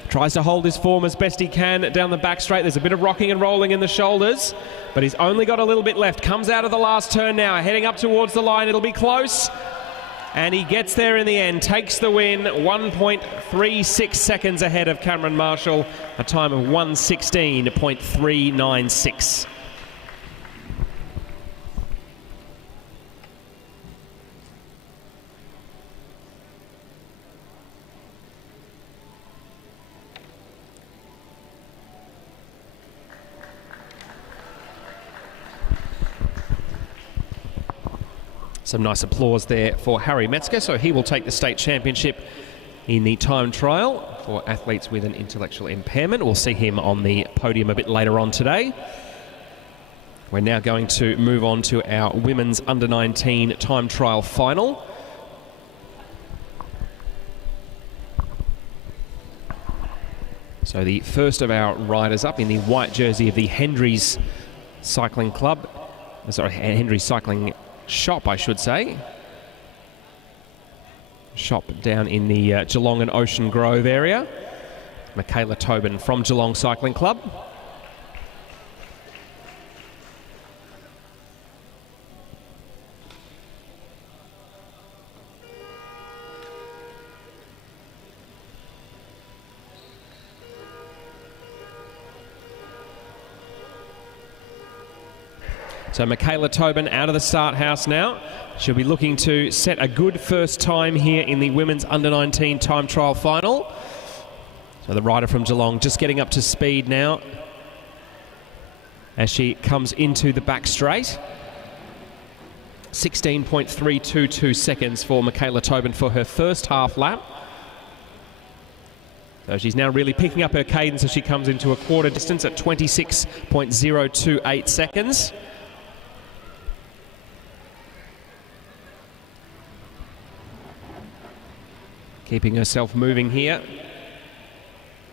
Tries to hold his form as best he can down the back straight. There's a bit of rocking and rolling in the shoulders, but he's only got a little bit left. Comes out of the last turn now, heading up towards the line. It'll be close. And he gets there in the end, takes the win, 1.36 seconds ahead of Cameron Marshall, a time of 1:16.396. Some nice applause there for Harry Metzger, so he will take the state championship in the time trial for athletes with an intellectual impairment. We'll see him on the podium a bit later on today. We're now going to move on to our women's under-19 time trial final. So the first of our riders up in the white jersey of the Hendry's Cycling Club, sorry, Hendry's Cycling Shop, I should say. Shop down in the Geelong and Ocean Grove area. Michaela Tobin from Geelong Cycling Club. So Michaela Tobin out of the start house now. She'll be looking to set a good first time here in the women's under-19 time trial final. So the rider from Geelong just getting up to speed now as she comes into the back straight. 16.322 seconds for Michaela Tobin for her first half lap. So she's now really picking up her cadence as she comes into a quarter distance at 26.028 seconds. Keeping herself moving here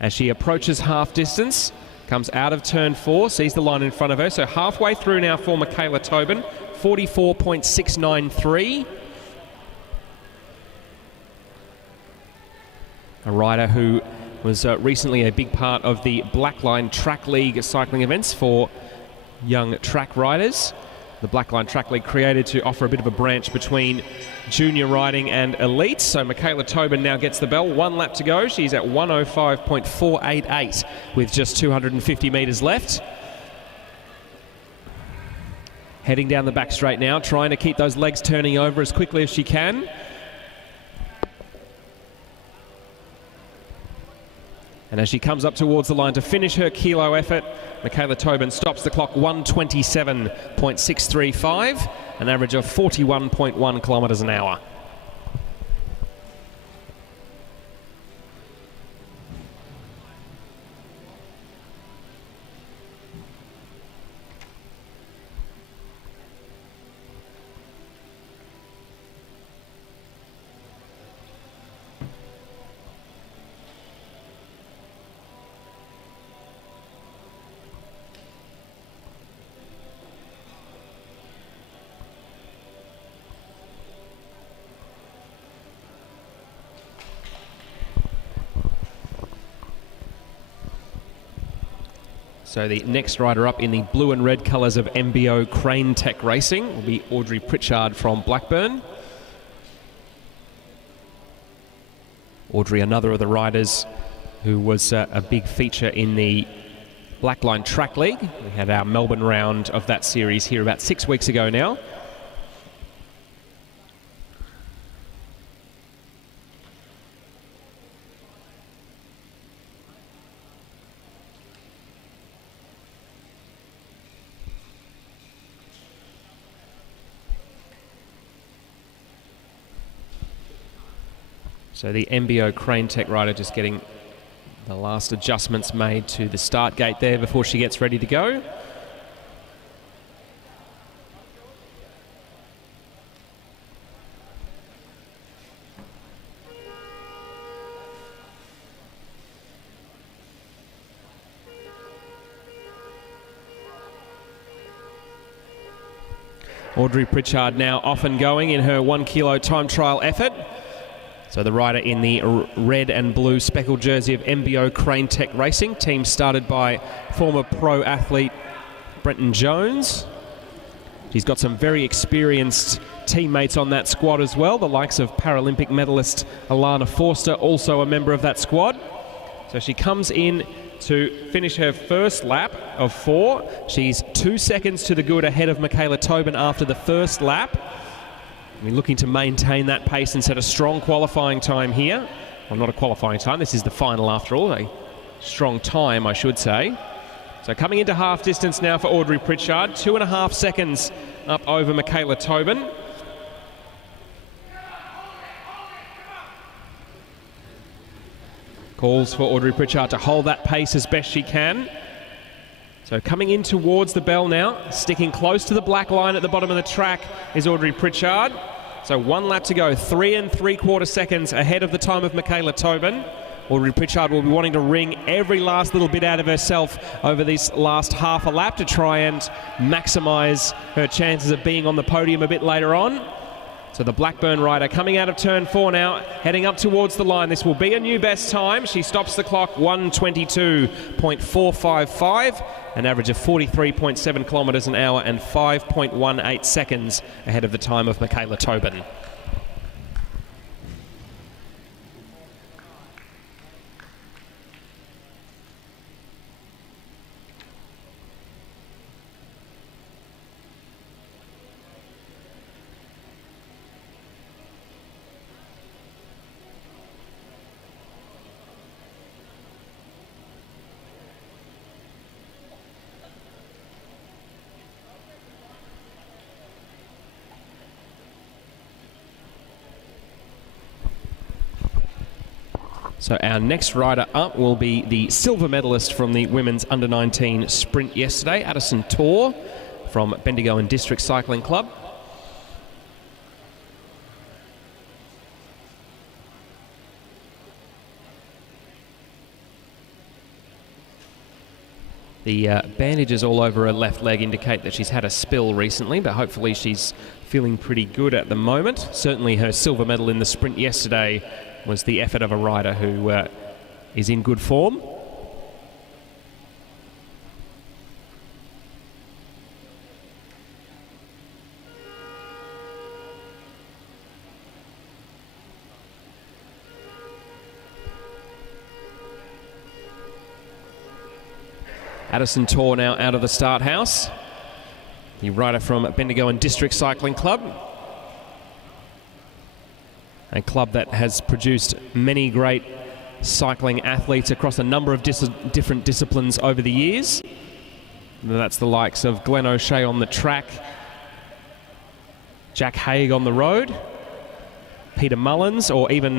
as she approaches half distance, comes out of turn 4, sees the line in front of her. So halfway through now for Michaela Tobin, 44.693. A rider who was recently a big part of the Blackline Track League cycling events for young track riders. The Blackline Track League created to offer a bit of a branch between junior riding and elites. So Michaela Tobin now gets the bell. 1 lap to go. She's at 1:05.488 with just 250 metres left. Heading down the back straight now, trying to keep those legs turning over as quickly as she can. And as she comes up towards the line to finish her kilo effort, Michaela Tobin stops the clock 1:27.635, an average of 41.1 kilometres an hour. So the next rider up in the blue and red colours of MBO Crane Tech Racing will be Audrey Pritchard from Blackburn. Audrey, another of the riders who was a big feature in the Blackline Track League. We had our Melbourne round of that series here about 6 weeks ago now. So the MBO Crane Tech rider just getting the last adjustments made to the start gate there before she gets ready to go. Audrey Pritchard now off and going in her 1 kilo time trial effort. So the rider in the red and blue speckled jersey of MBO Crane Tech Racing, team started by former pro athlete Brenton Jones. She's got some very experienced teammates on that squad as well, the likes of Paralympic medalist Alana Forster, also a member of that squad. So she comes in to finish her first lap of 4. She's 2 seconds to the good ahead of Michaela Tobin after the first lap. We're looking to maintain that pace and set a strong qualifying time here. Well, not a qualifying time, this is the final after all, a strong time I should say. So coming into half distance now for Audrey Pritchard, 2.5 seconds up over Michaela Tobin. Calls for Audrey Pritchard to hold that pace as best she can. So coming in towards the bell now, sticking close to the black line at the bottom of the track is Audrey Pritchard. So 1 lap to go, 3 3/4 seconds ahead of the time of Michaela Tobin. Audrey Pritchard will be wanting to wring every last little bit out of herself over this last half a lap to try and maximise her chances of being on the podium a bit later on. So the Blackburn rider coming out of turn 4 now, heading up towards the line. This will be a new best time. She stops the clock 1:22.455, an average of 43.7 kilometres an hour and 5.18 seconds ahead of the time of Michaela Tobin. So our next rider up will be the silver medalist from the women's under-19 sprint yesterday, Addison Torr from Bendigo and District Cycling Club. The bandages all over her left leg indicate that she's had a spill recently, but hopefully she's feeling pretty good at the moment. Certainly her silver medal in the sprint yesterday was the effort of a rider who is in good form. Addison Torr now out of the start house. The rider from Bendigo and District Cycling Club. A club that has produced many great cycling athletes across a number of different disciplines over the years. And that's the likes of Glenn O'Shea on the track, Jack Haig on the road, Peter Mullins, or even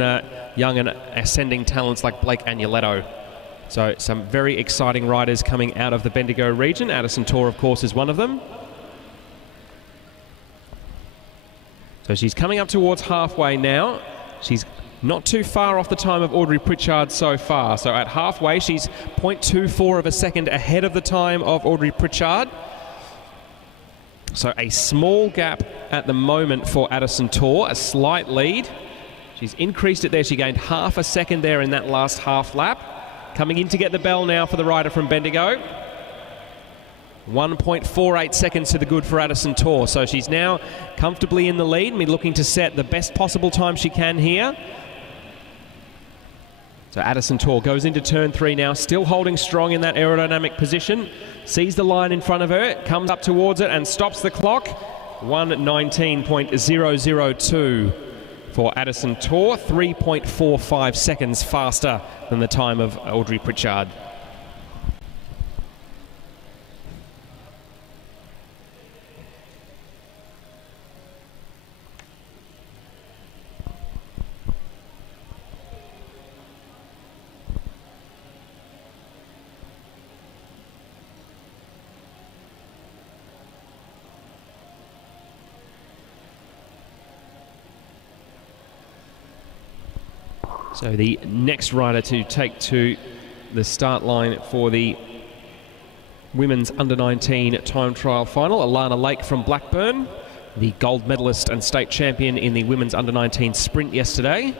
young and ascending talents like Blake Agnoletto. So some very exciting riders coming out of the Bendigo region. Addison Torr, of course, is one of them. So she's coming up towards halfway now. She's not too far off the time of Audrey Pritchard so far. So at halfway, she's 0.24 of a second ahead of the time of Audrey Pritchard. So a small gap at the moment for Addison Torr, a slight lead. She's increased it there. She gained half a second there in that last half lap. Coming in to get the bell now for the rider from Bendigo. 1.48 seconds to the good for Addison Tor. So she's now comfortably in the lead and be looking to set the best possible time she can here. So Addison Tor goes into turn 3 now, still holding strong in that aerodynamic position. Sees the line in front of her, comes up towards it and stops the clock. 1:19.002 for Addison Tor, 3.45 seconds faster than the time of Audrey Pritchard. So the next rider to take to the start line for the women's under-19 time trial final, Alana Lake from Blackburn, the gold medalist and state champion in the women's under-19 sprint yesterday.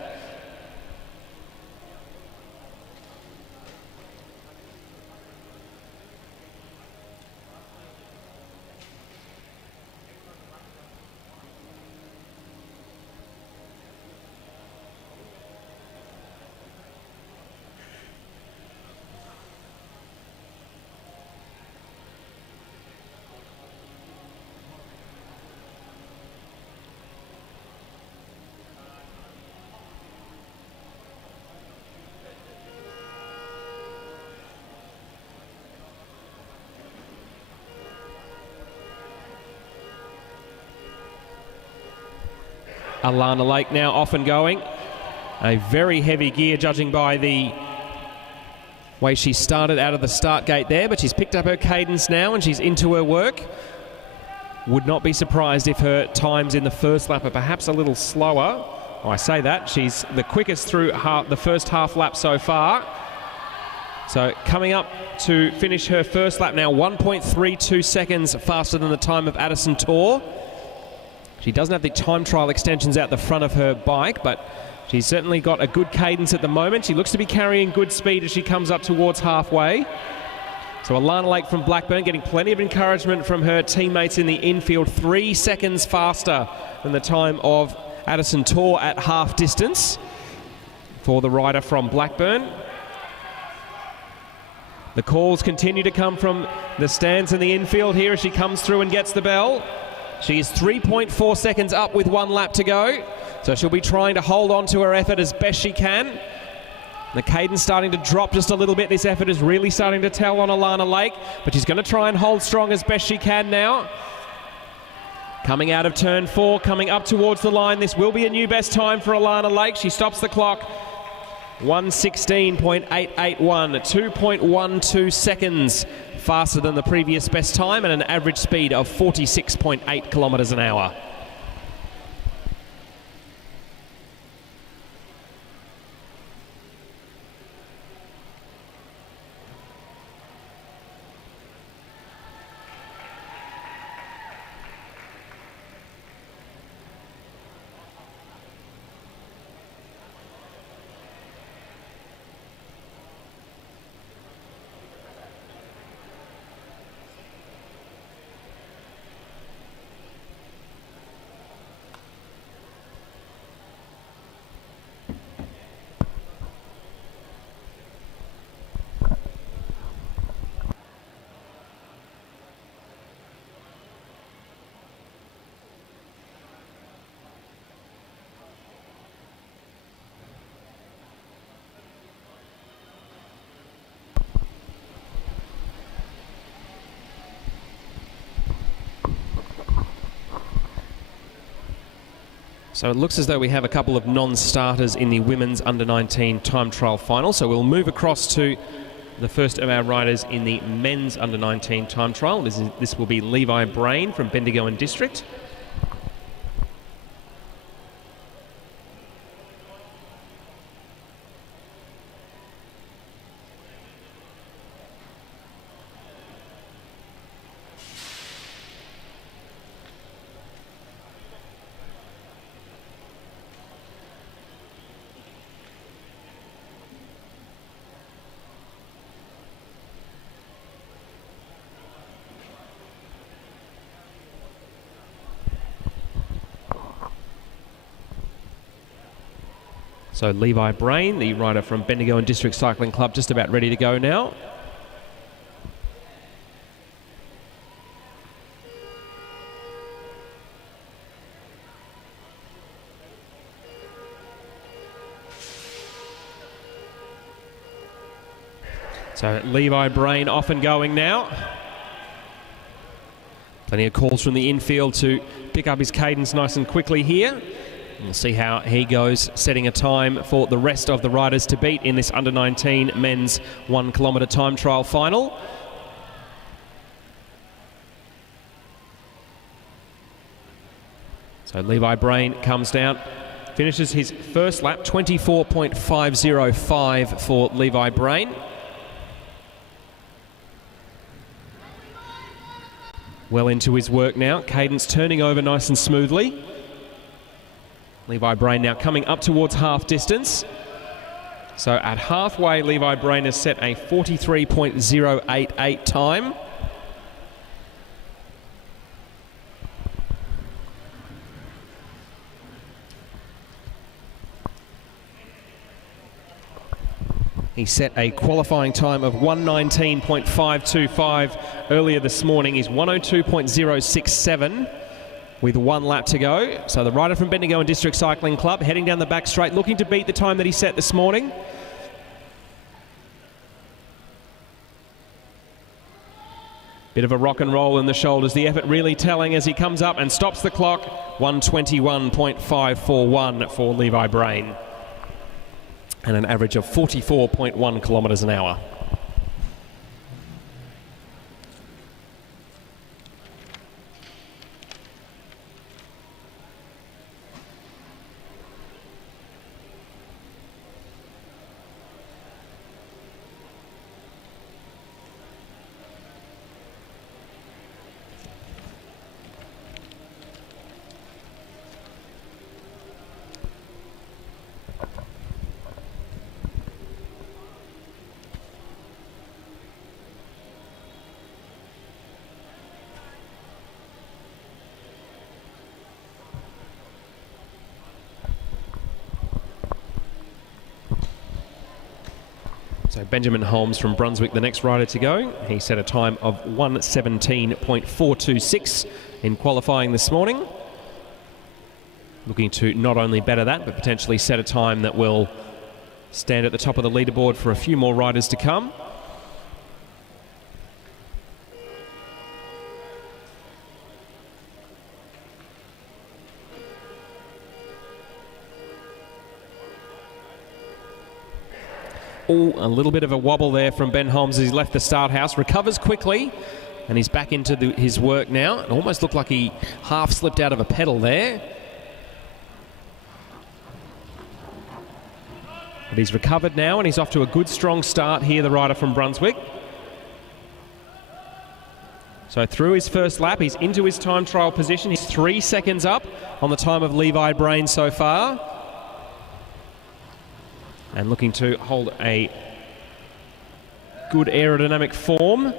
Alana Lake now off and going. A very heavy gear, judging by the way she started out of the start gate there, but she's picked up her cadence now and she's into her work. Would not be surprised if her times in the first lap are perhaps a little slower. Oh, I say that, she's the quickest through the first half lap so far. So coming up to finish her first lap now, 1.32 seconds faster than the time of Addison Tor. She doesn't have the time trial extensions out the front of her bike, but she's certainly got a good cadence at the moment. She looks to be carrying good speed as she comes up towards halfway. So Alana Lake from Blackburn getting plenty of encouragement from her teammates in the infield, 3 seconds faster than the time of Addison Tor at half distance for the rider from Blackburn. The calls continue to come from the stands in the infield here as she comes through and gets the bell. She is 3.4 seconds up with 1 lap to go, so she'll be trying to hold on to her effort as best she can. The cadence starting to drop just a little bit. This effort is really starting to tell on Alana Lake, but she's going to try and hold strong as best she can now. Coming out of turn 4, coming up towards the line. This will be a new best time for Alana Lake. She stops the clock. 1:16.881, 2.12 seconds faster than the previous best time and an average speed of 46.8 kilometres an hour. So it looks as though we have a couple of non-starters in the women's under-19 time trial final. So we'll move across to the first of our riders in the men's under-19 time trial. This will be Levi Brain from Bendigo and District. So Levi Brain, the rider from Bendigo and District Cycling Club, just about ready to go now. So Levi Brain off and going now. Plenty of calls from the infield to pick up his cadence nice and quickly here. We'll see how he goes, setting a time for the rest of the riders to beat in this under-19 men's 1 kilometre time trial final. So Levi Brain comes down, finishes his first lap, 24.505 for Levi Brain. Well into his work now, cadence turning over nice and smoothly. Levi Brain now coming up towards half distance. So at halfway, Levi Brain has set a 43.088 time. He set a qualifying time of 1:19.525 earlier this morning. He's 1:02.067 with 1 lap to go. So the rider from Bendigo and District Cycling Club heading down the back straight, looking to beat the time that he set this morning. Bit of a rock and roll in the shoulders. The effort really telling as he comes up and stops the clock. 1:21.541 for Levi Brain. And an average of 44.1 kilometres an hour. So Benjamin Holmes from Brunswick, the next rider to go. He set a time of 1:17.426 in qualifying this morning. Looking to not only better that, but potentially set a time that will stand at the top of the leaderboard for a few more riders to come. Oh, a little bit of a wobble there from Ben Holmes as he's left the start house. Recovers quickly, and he's back into his work now. It almost looked like he half slipped out of a pedal there. But he's recovered now, and he's off to a good, strong start here, the rider from Brunswick. So through his first lap, he's into his time trial position. He's 3 seconds up on the time of Levi Brain so far. And looking to hold a good aerodynamic form.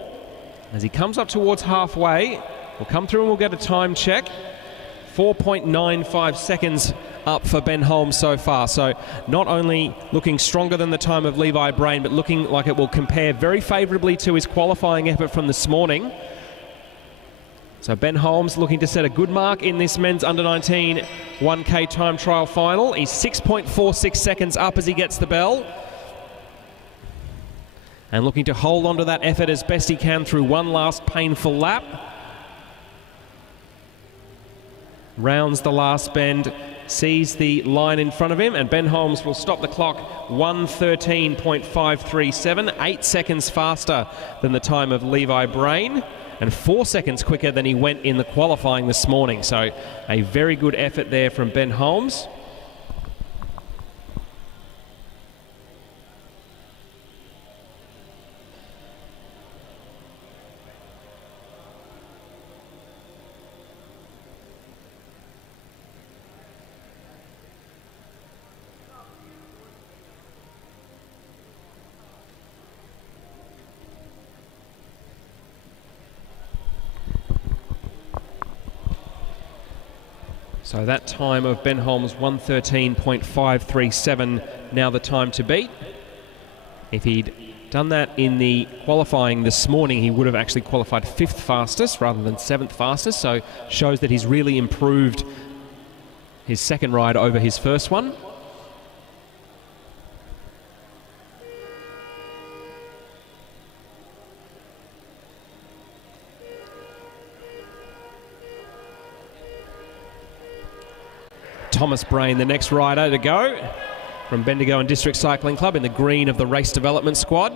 As he comes up towards halfway, we'll come through and we'll get a time check. 4.95 seconds up for Ben Holmes so far. So not only looking stronger than the time of Levi Brain, but looking like it will compare very favourably to his qualifying effort from this morning. So Ben Holmes looking to set a good mark in this men's under-19 1K time trial final. He's 6.46 seconds up as he gets the bell. And looking to hold on to that effort as best he can through one last painful lap. Rounds the last bend, sees the line in front of him, and Ben Holmes will stop the clock 1:13.537, 8 seconds faster than the time of Levi Brain, and 4 seconds quicker than he went in the qualifying this morning. So a very good effort there from Ben Holmes. So that time of Ben Holmes, 1:13.537, now the time to beat. If he'd done that in the qualifying this morning, he would have actually qualified 5th fastest rather than 7th fastest, so shows that he's really improved his second ride over his first one. Thomas Brain, the next rider to go from Bendigo and District Cycling Club in the green of the race development squad.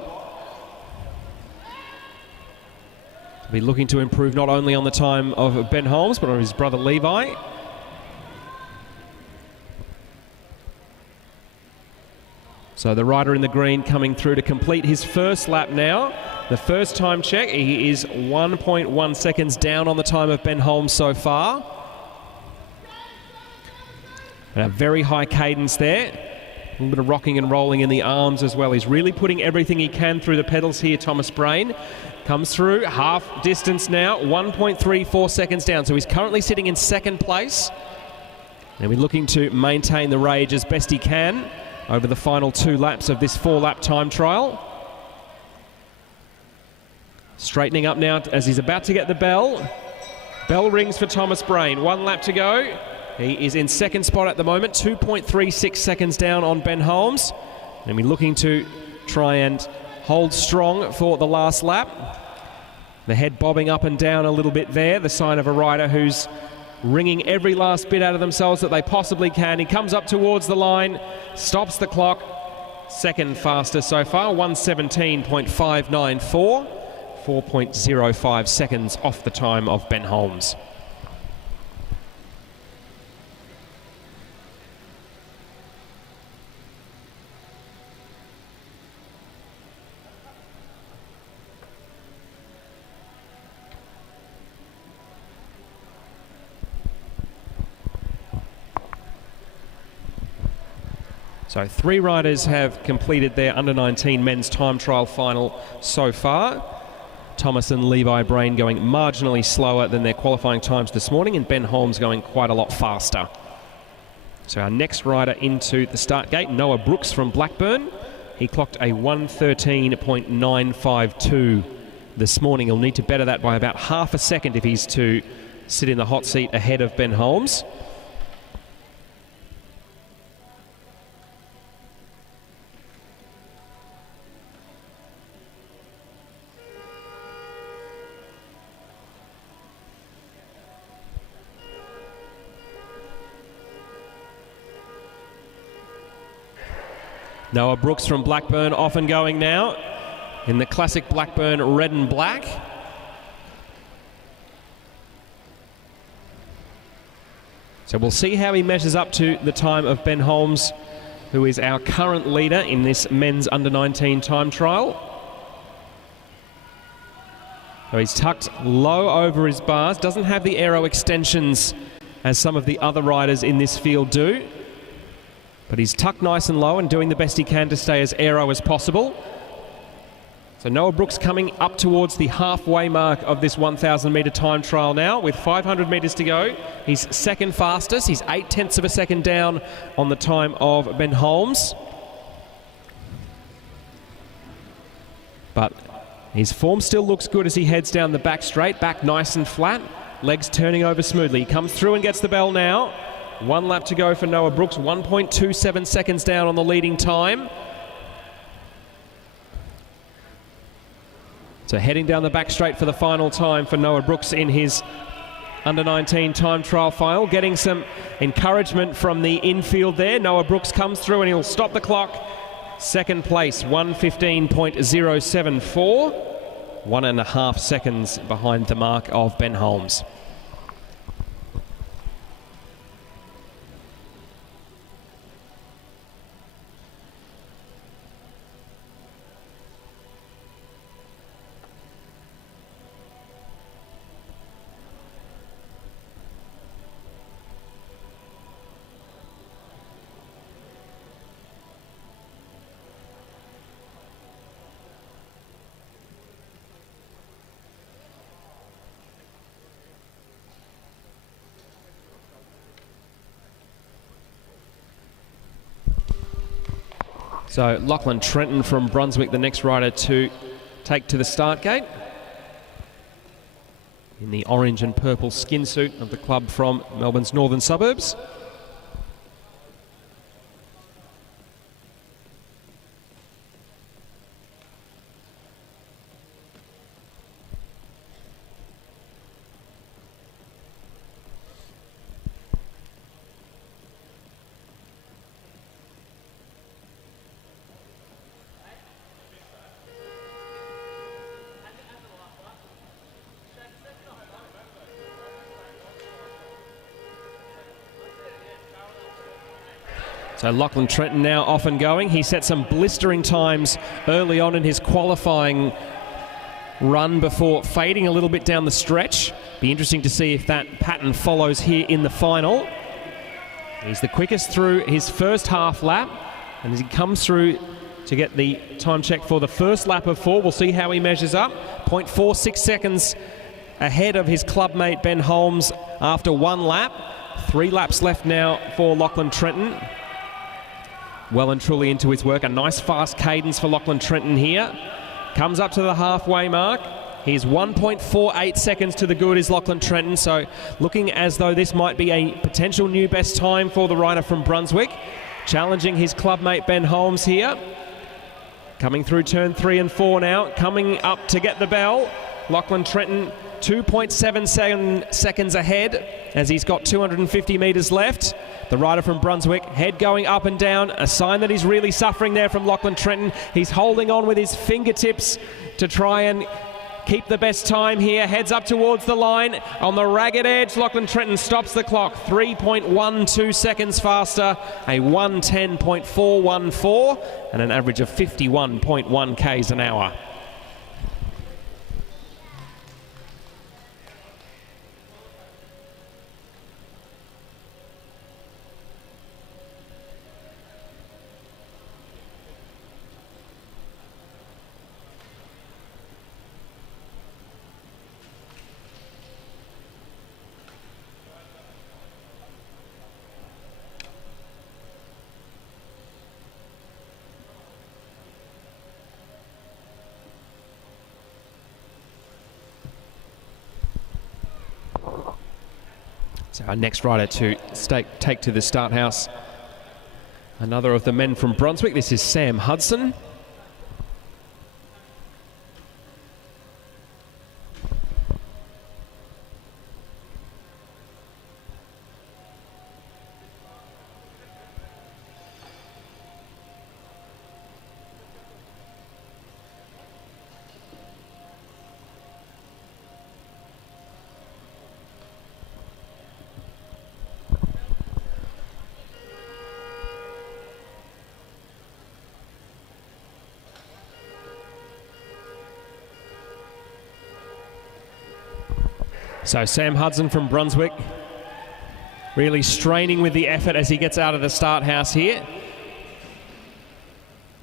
He'll be looking to improve not only on the time of Ben Holmes, but on his brother Levi. So the rider in the green coming through to complete his first lap now. The first time check, he is 1.1 seconds down on the time of Ben Holmes so far. And a very high cadence there. A little bit of rocking and rolling in the arms as well. He's really putting everything he can through the pedals here, Thomas Brain. Comes through, half distance now, 1.34 seconds down. So he's currently sitting in 2nd place. And we're looking to maintain the rage as best he can over the final 2 laps of this 4-lap time trial. Straightening up now as he's about to get the bell. Bell rings for Thomas Brain. 1 lap to go. He is in 2nd spot at the moment, 2.36 seconds down on Ben Holmes. And we're looking to try and hold strong for the last lap. The head bobbing up and down a little bit there, the sign of a rider who's wringing every last bit out of themselves that they possibly can. He comes up towards the line, stops the clock. 2nd fastest so far, 1:17.594, 4.05 seconds off the time of Ben Holmes. So 3 riders have completed their under-19 men's time trial final so far. Thomas and Levi Brain going marginally slower than their qualifying times this morning, and Ben Holmes going quite a lot faster. So our next rider into the start gate, Noah Brooks from Blackburn. He clocked a 1:13.952 this morning. He'll need to better that by about half a second if he's to sit in the hot seat ahead of Ben Holmes. Noah Brooks from Blackburn off and going now in the classic Blackburn red and black. So we'll see how he measures up to the time of Ben Holmes, who is our current leader in this men's under-19 time trial. So he's tucked low over his bars, doesn't have the aero extensions as some of the other riders in this field do. But he's tucked nice and low and doing the best he can to stay as aero as possible. So Noah Brooks coming up towards the halfway mark of this 1,000 metre time trial now with 500 metres to go. He's 2nd fastest. He's 0.8 of a second down on the time of Ben Holmes. But his form still looks good as he heads down the back straight, back nice and flat, legs turning over smoothly. He comes through and gets the bell now. 1 lap to go for Noah Brooks, 1.27 seconds down on the leading time. So heading down the back straight for the final time for Noah Brooks in his under-19 time trial final. Getting some encouragement from the infield there. Noah Brooks comes through and he'll stop the clock. 2nd place, 1:15.074. 1.5 seconds behind the mark of Ben Holmes. So Lachlan Trenton from Brunswick, the next rider to take to the start gate in the orange and purple skin suit of the club from Melbourne's northern suburbs. So Lachlan Trenton now off and going. He set some blistering times early on in his qualifying run before fading a little bit down the stretch. Be interesting to see if that pattern follows here in the final. He's the quickest through his first half lap, and as he comes through to get the time check for the first lap of 4, we'll see how he measures up. 0.46 seconds ahead of his clubmate Ben Holmes after 1 lap. 3 laps left now for Lachlan Trenton. Well and truly into his work. A nice fast cadence for Lachlan Trenton here. Comes up to the halfway mark. He's 1.48 seconds to the good is Lachlan Trenton, so looking as though this might be a potential new best time for the rider from Brunswick. Challenging his clubmate Ben Holmes here. Coming through turn 3 and 4 now. Coming up to get the bell. Lachlan Trenton 2.77 seconds ahead as he's got 250 metres left. The rider from Brunswick, head going up and down, a sign that he's really suffering there from Lachlan Trenton. He's holding on with his fingertips to try and keep the best time here. Heads up towards the line. On the ragged edge, Lachlan Trenton stops the clock. 3.12 seconds faster, a 1:10.414 and an average of 51.1 k's an hour. So our next rider to take to the start house, another of the men from Brunswick. This is Sam Hudson. So Sam Hudson from Brunswick really straining with the effort as he gets out of the start house here.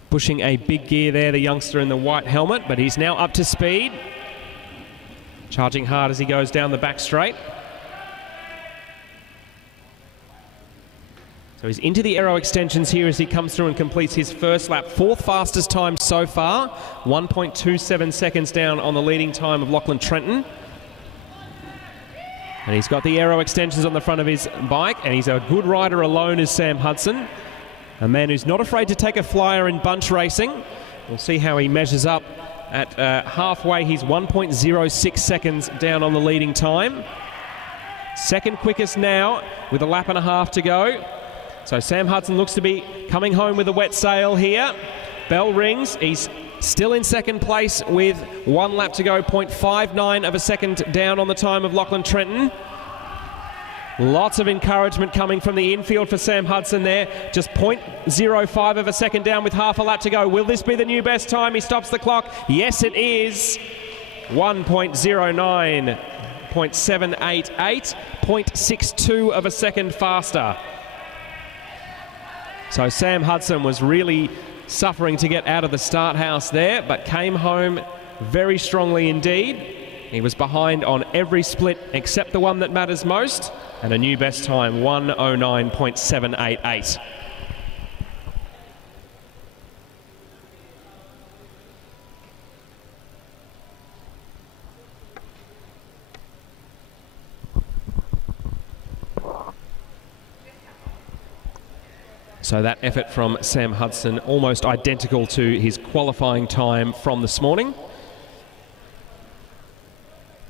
Pushing a big gear there, the youngster in the white helmet, but he's now up to speed. Charging hard as he goes down the back straight. So he's into the aero extensions here as he comes through and completes his first lap. 4th fastest time so far, 1.27 seconds down on the leading time of Lachlan Trenton. And he's got the aero extensions on the front of his bike, and he's a good rider alone as Sam Hudson. A man who's not afraid to take a flyer in bunch racing. We'll see how he measures up at halfway. He's 1.06 seconds down on the leading time. Second quickest now with a lap and a half to go. So Sam Hudson looks to be coming home with a wet sail here. Bell rings. He's still in second place with 1 lap to go, 0.59 of a second down on the time of Lachlan Trenton. Lots of encouragement coming from the infield for Sam Hudson there. Just 0.05 of a second down with half a lap to go. Will this be the new best time? He stops the clock. Yes, it is. 1.09, 0.788, 0.62 of a second faster. So Sam Hudson was really suffering to get out of the start house there, but came home very strongly indeed. He was behind on every split except the one that matters most, and a new best time, 1:09.788. So that effort from Sam Hudson almost identical to his qualifying time from this morning.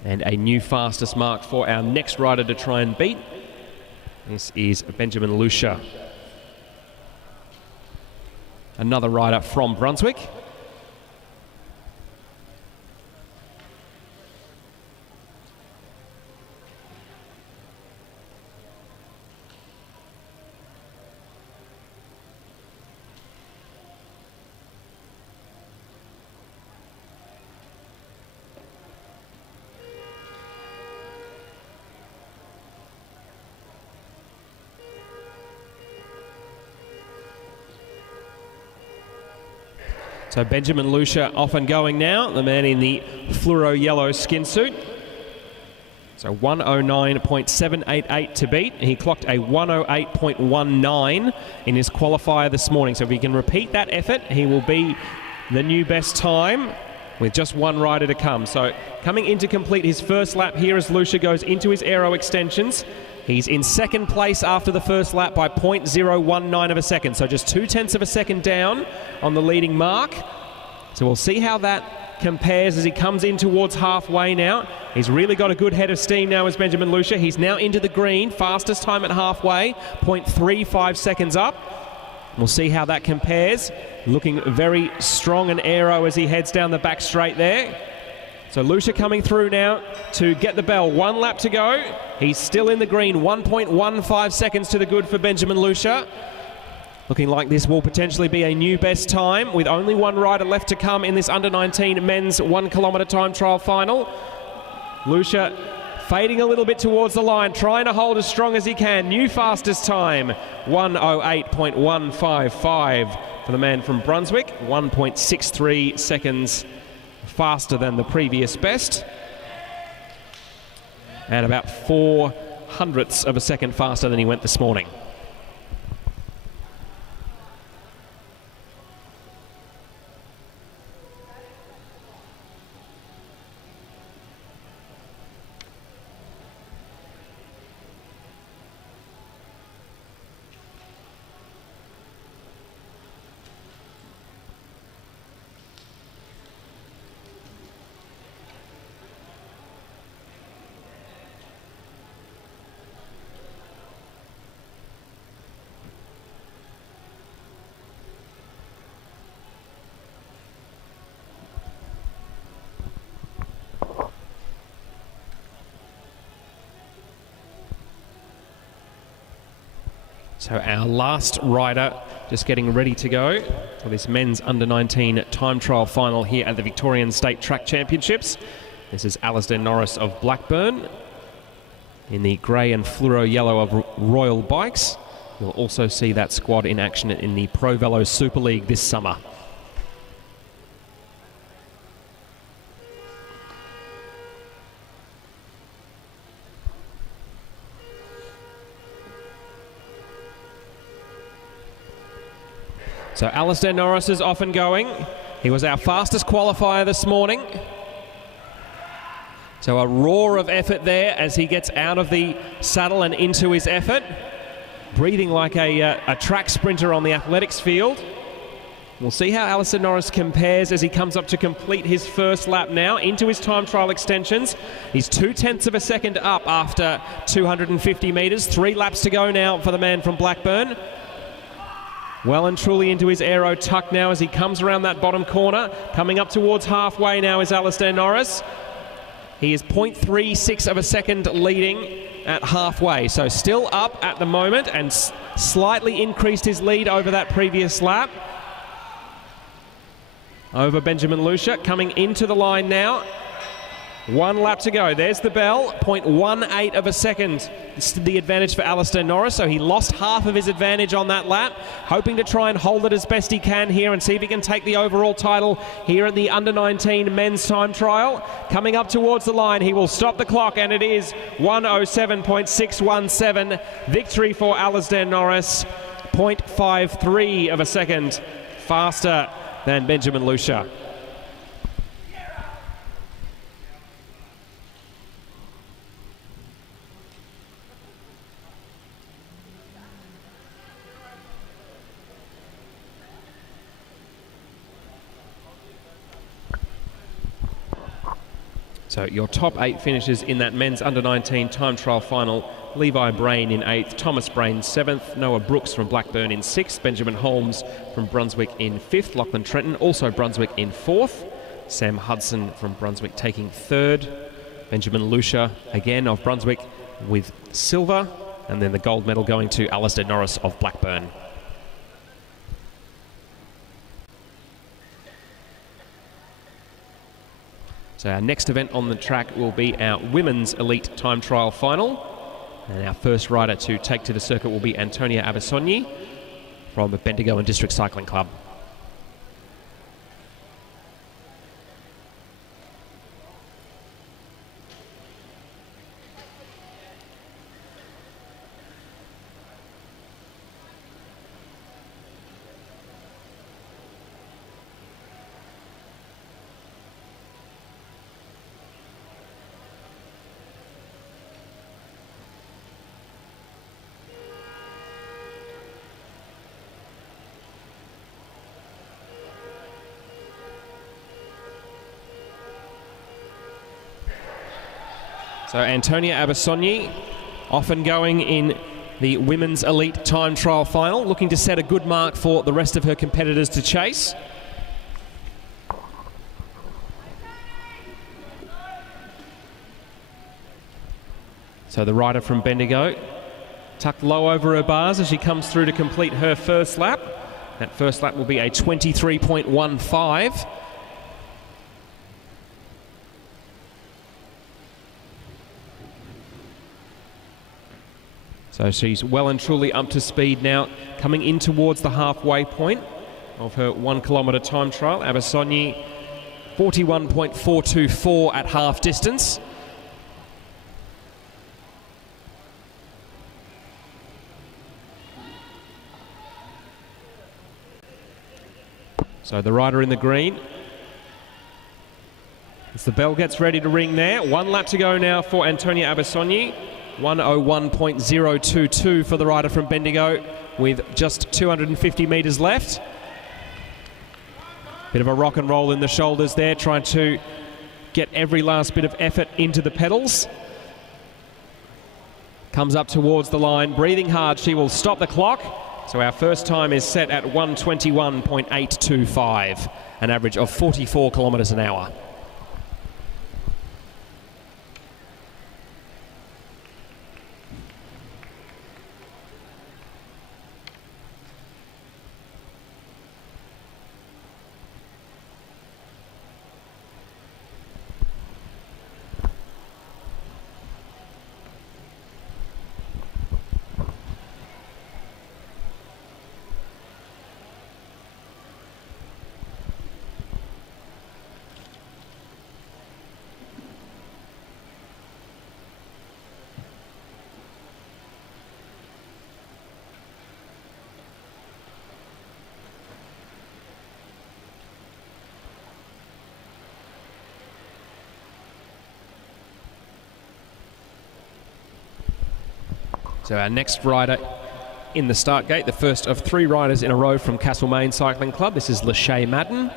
And a new fastest mark for our next rider to try and beat. This is Benjamin Lucia. Another rider from Brunswick. So Benjamin Lucia off and going now, the man in the fluoro yellow skin suit. So 109.788 to beat. He clocked a 108.19 in his qualifier this morning. So if he can repeat that effort, he will be the new best time with just one rider to come. So coming in to complete his first lap here as Lucia goes into his aero extensions. He's in second place after the first lap by 0.019 of a second. So just 0.2 of a second down on the leading mark. So we'll see how that compares as he comes in towards halfway now. He's really got a good head of steam now as Benjamin Lucia. He's now into the green, fastest time at halfway, 0.35 seconds up. We'll see how that compares. Looking very strong and aero as he heads down the back straight there. So Lucia coming through now to get the bell. 1 lap to go. He's still in the green. 1.15 seconds to the good for Benjamin Lucia. Looking like this will potentially be a new best time with only one rider left to come in this under-19 men's 1 kilometre time trial final. Lucia fading a little bit towards the line, trying to hold as strong as he can. New fastest time, 108.155 for the man from Brunswick. 1.63 seconds faster than the previous best. And about 0.04 of a second faster than he went this morning. So our last rider just getting ready to go for this men's under-19 time trial final here at the Victorian State Track Championships. This is Alasdair Norris of Blackburn in the grey and fluoro yellow of Royal Bikes. You'll also see that squad in action in the Pro Velo Super League this summer. So Alasdair Norris is off and going. He was our fastest qualifier this morning. So a roar of effort there as he gets out of the saddle and into his effort. Breathing like a track sprinter on the athletics field. We'll see how Alasdair Norris compares as he comes up to complete his first lap now into his time trial extensions. He's 0.2 of a second up after 250 metres. 3 laps to go now for the man from Blackburn. Well and truly into his aero tuck now as he comes around that bottom corner. Coming up towards halfway now is Alasdair Norris. He is 0.36 of a second leading at halfway. So still up at the moment and slightly increased his lead over that previous lap. Over Benjamin Lucia, coming into the line now. 1 lap to go. There's the bell. 0.18 of a second. It's the advantage for Alasdair Norris, so he lost half of his advantage on that lap. Hoping to try and hold it as best he can here and see if he can take the overall title here at the under-19 men's time trial. Coming up towards the line, he will stop the clock, and it is 107.617. Victory for Alasdair Norris. 0.53 of a second faster than Benjamin Lucia. So your top 8 finishes in that men's under-19 time trial final. Levi Brain in 8th, Thomas Brain 7th, Noah Brooks from Blackburn in 6th, Benjamin Holmes from Brunswick in 5th, Lachlan Trenton, also Brunswick in 4th, Sam Hudson from Brunswick taking 3rd, Benjamin Lucia again of Brunswick with silver, and then the gold medal going to Alistair Norris of Blackburn. So our next event on the track will be our women's elite time trial final. And our first rider to take to the circuit will be Antonia Abasogni from Bendigo and District Cycling Club. So Antonia Abasogni, often going in the women's elite time trial final, looking to set a good mark for the rest of her competitors to chase. So the rider from Bendigo tucked low over her bars as she comes through to complete her first lap. That first lap will be a 23.15. So she's well and truly up to speed now, coming in towards the halfway point of her 1 kilometre time trial. Abasogni 41.424 at half distance. So the rider in the green. As the bell gets ready to ring there, 1 lap to go now for Antonia Abasogni. 1:01.022 for the rider from Bendigo with just 250 metres left. Bit of a rock and roll in the shoulders there, trying to get every last bit of effort into the pedals. Comes up towards the line, breathing hard, she will stop the clock. So our first time is set at 1:21.825, an average of 44 kilometres an hour. So our next rider in the start gate, the first of 3 riders in a row from Castlemaine Cycling Club. This is Lachey Madden.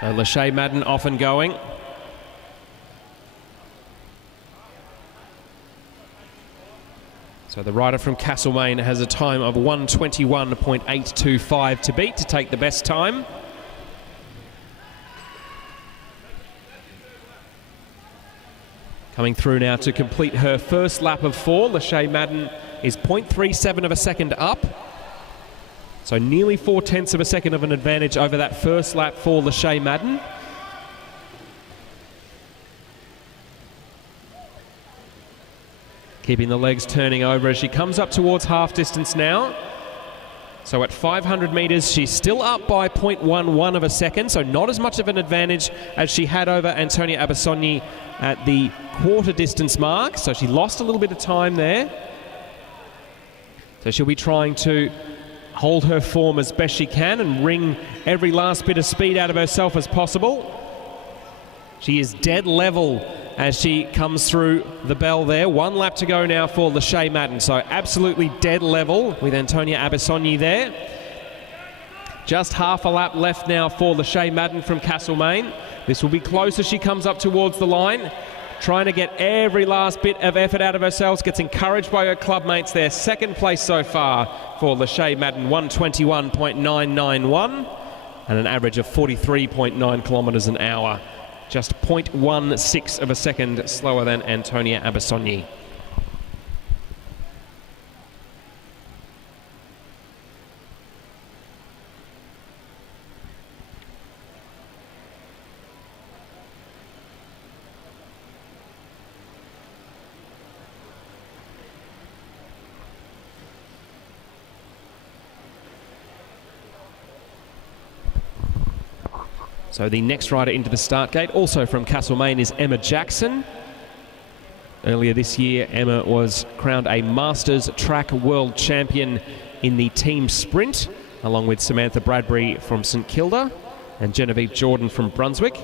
So Lachey Madden off and going. So the rider from Castlemaine has a time of 1:21.825 to beat to take the best time. Coming through now to complete her first lap of 4. Lachey Madden is 0.37 of a second up. So nearly 0.4 of a second of an advantage over that first lap for Lachey Madden. Keeping the legs turning over as she comes up towards half distance now. So at 500 metres, she's still up by 0.11 of a second, so not as much of an advantage as she had over Antonia Abasogni at the quarter distance mark. So she lost a little bit of time there. So she'll be trying to hold her form as best she can and wring every last bit of speed out of herself as possible. She is dead level as she comes through the bell there. 1 lap to go now for Lachey Madden. So absolutely dead level with Antonia Abasogni there. Just half a lap left now for Lachey Madden from Castlemaine. This will be close as she comes up towards the line. Trying to get every last bit of effort out of herself. Gets encouraged by her club mates there. Second place so far for Lachey Madden, 1:21.991 and an average of 43.9 kilometres an hour. Just 0.16 of a second slower than Antonia Abasogni. So the next rider into the start gate, also from Castlemaine, is Emma Jackson. Earlier this year, Emma was crowned a Masters Track World Champion in the team sprint, along with Samantha Bradbury from St Kilda and Genevieve Jordan from Brunswick.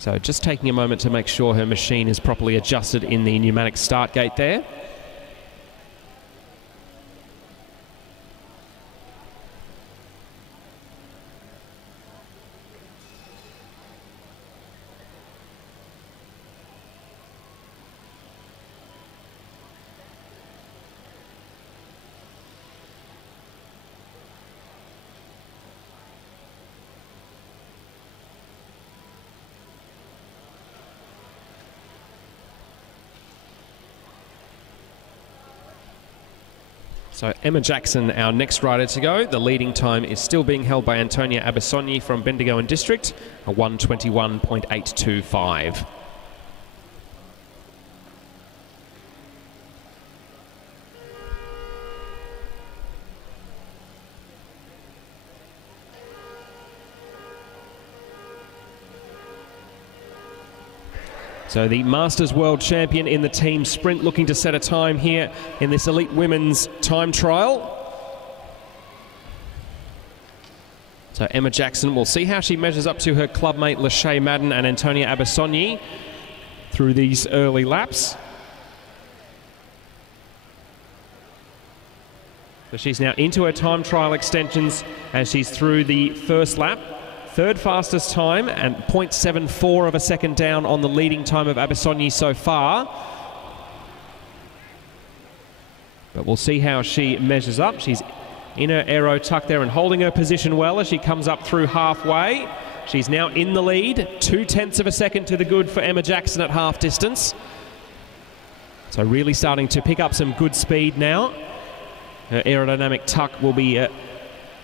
So just taking a moment to make sure her machine is properly adjusted in the pneumatic start gate there. So Emma Jackson, our next rider to go. The leading time is still being held by Antonia Abasogni from Bendigo and District, a 1:21.825. So the Masters World Champion in the team sprint looking to set a time here in this elite women's time trial. So Emma Jackson, we'll see how she measures up to her clubmate Lachey Madden and Antonia Abasogni through these early laps. So she's now into her time trial extensions as she's through the first lap. Third fastest time and 0.74 of a second down on the leading time of Abasogni so far. But we'll see how she measures up. She's in her aero tuck there and holding her position well as she comes up through halfway. She's now in the lead, 0.2 of a second to the good for Emma Jackson at half distance. So really starting to pick up some good speed now. Her aerodynamic tuck will be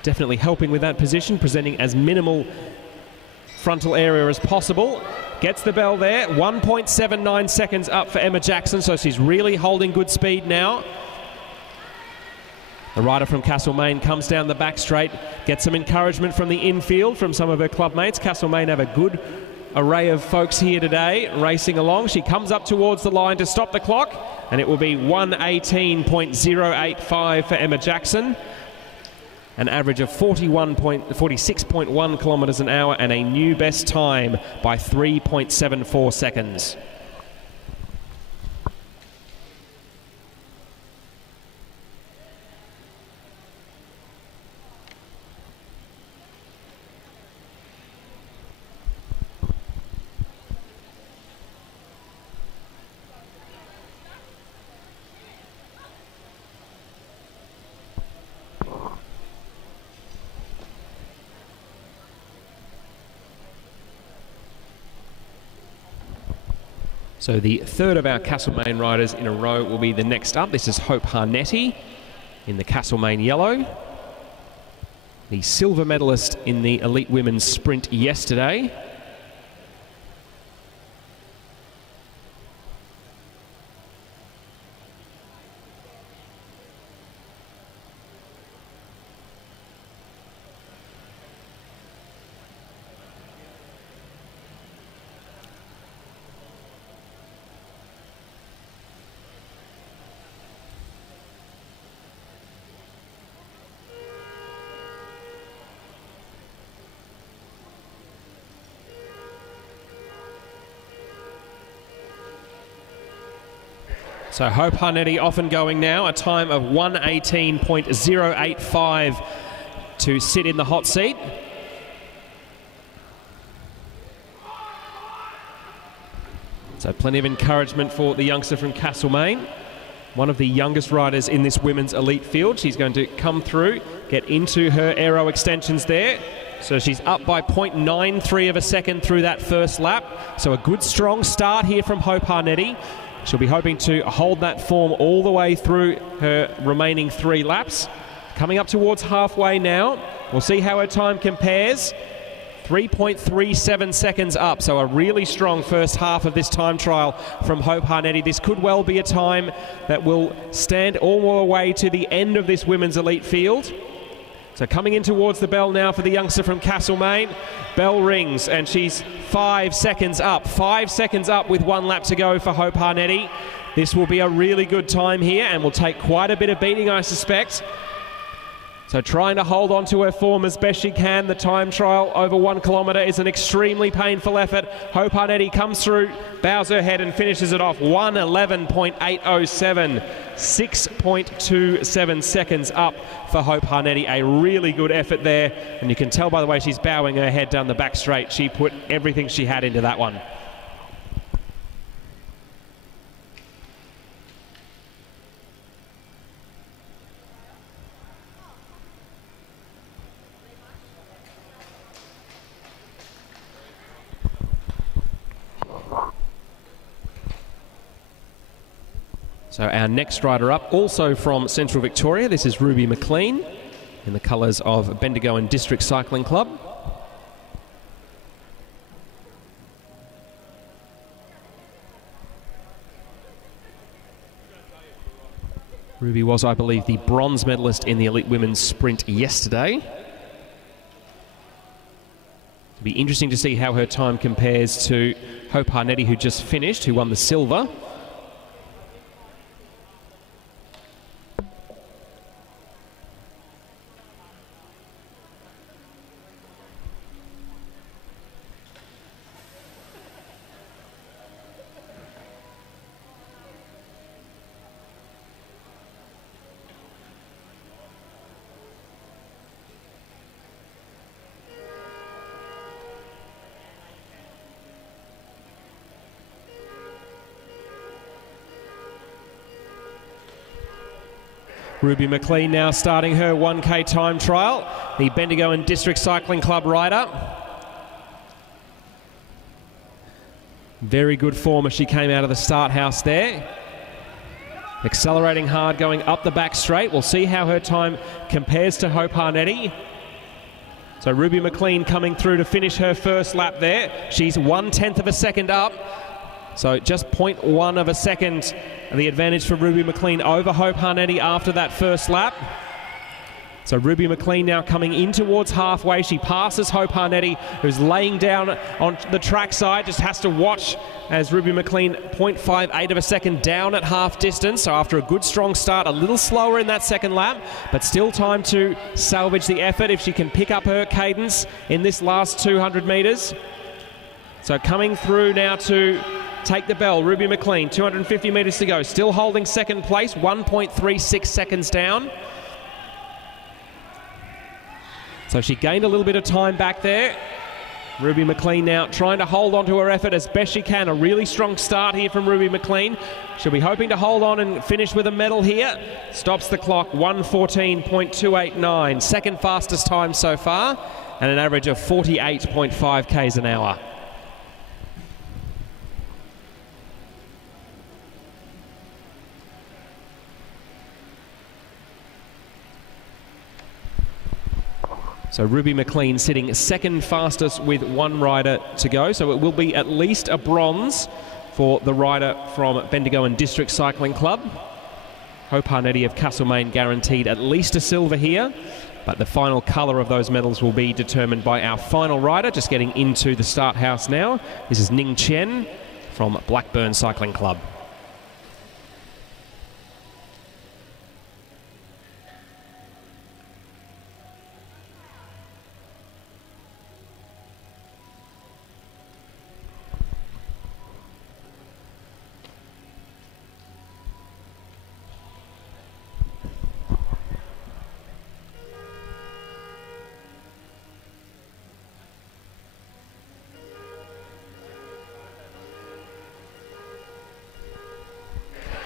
definitely helping with that position, presenting as minimal frontal area as possible. Gets the bell there, 1.79 seconds up for Emma Jackson, so she's really holding good speed now. The rider from Castlemaine comes down the back straight, gets some encouragement from the infield from some of her club mates. Castlemaine have a good array of folks here today racing along. She comes up towards the line to stop the clock, and it will be 1:18.085 for Emma Jackson. An average of 46.1 kilometres an hour and a new best time by 3.74 seconds. So the third of our Castlemaine riders in a row will be the next up. This is Hope Harnetti in the Castlemaine yellow. The silver medalist in the elite women's sprint yesterday. So Hope Harnetti off and going now, a time of 1:18.085 to sit in the hot seat. So plenty of encouragement for the youngster from Castlemaine. One of the youngest riders in this women's elite field. She's going to come through, get into her aero extensions there. So she's up by 0.93 of a second through that first lap. So a good strong start here from Hope Harnetti. She'll be hoping to hold that form all the way through her remaining 3 laps. Coming up towards halfway now. We'll see how her time compares. 3.37 seconds up, so a really strong first half of this time trial from Hope Harnetti. This could well be a time that will stand all the way to the end of this women's elite field. So coming in towards the bell now for the youngster from Castlemaine. Bell rings and she's 5 seconds up. 5 seconds up with 1 lap to go for Hope Harnetti. This will be a really good time here and will take quite a bit of beating, I suspect. So trying to hold on to her form as best she can. The time trial over 1 kilometre is an extremely painful effort. Hope Harnetti comes through, bows her head and finishes it off 1:11.807. 6.27 seconds up for Hope Harnetti. A really good effort there. And you can tell by the way she's bowing her head down the back straight. She put everything she had into that one. So our next rider up, also from Central Victoria, this is Ruby McLean in the colours of Bendigo and District Cycling Club. Ruby was, I believe, the bronze medalist in the elite women's sprint yesterday. It'll be interesting to see how her time compares to Hope Harnetti, who just finished, who won the silver. Ruby McLean now starting her 1K time trial, the Bendigo and District Cycling Club rider. Very good form as she came out of the start house there. Accelerating hard, going up the back straight. We'll see how her time compares to Hope Harnetti. So Ruby McLean coming through to finish her first lap there. She's 1/10 of a second up. So just 0.1 of a second, the advantage for Ruby McLean over Hope Harnetti after that first lap. So Ruby McLean now coming in towards halfway. She passes Hope Harnetti, who's laying down on the track side. Just has to watch as Ruby McLean 0.58 of a second down at half distance. So after a good strong start, a little slower in that second lap, but still time to salvage the effort if she can pick up her cadence in this last 200 metres. So coming through now to take the bell, Ruby McLean, 250 metres to go, still holding second place, 1.36 seconds down. So she gained a little bit of time back there. Ruby McLean now trying to hold on to her effort as best she can. A really strong start here from Ruby McLean. She'll be hoping to hold on and finish with a medal here. Stops the clock, 1:14.289. Second fastest time so far, and an average of 48.5 k's an hour. So Ruby McLean sitting second fastest with 1 rider to go. So it will be at least a bronze for the rider from Bendigo and District Cycling Club. Hope Harnetti of Castlemaine guaranteed at least a silver here. But the final colour of those medals will be determined by our final rider, just getting into the start house now. This is Ning Chen from Blackburn Cycling Club.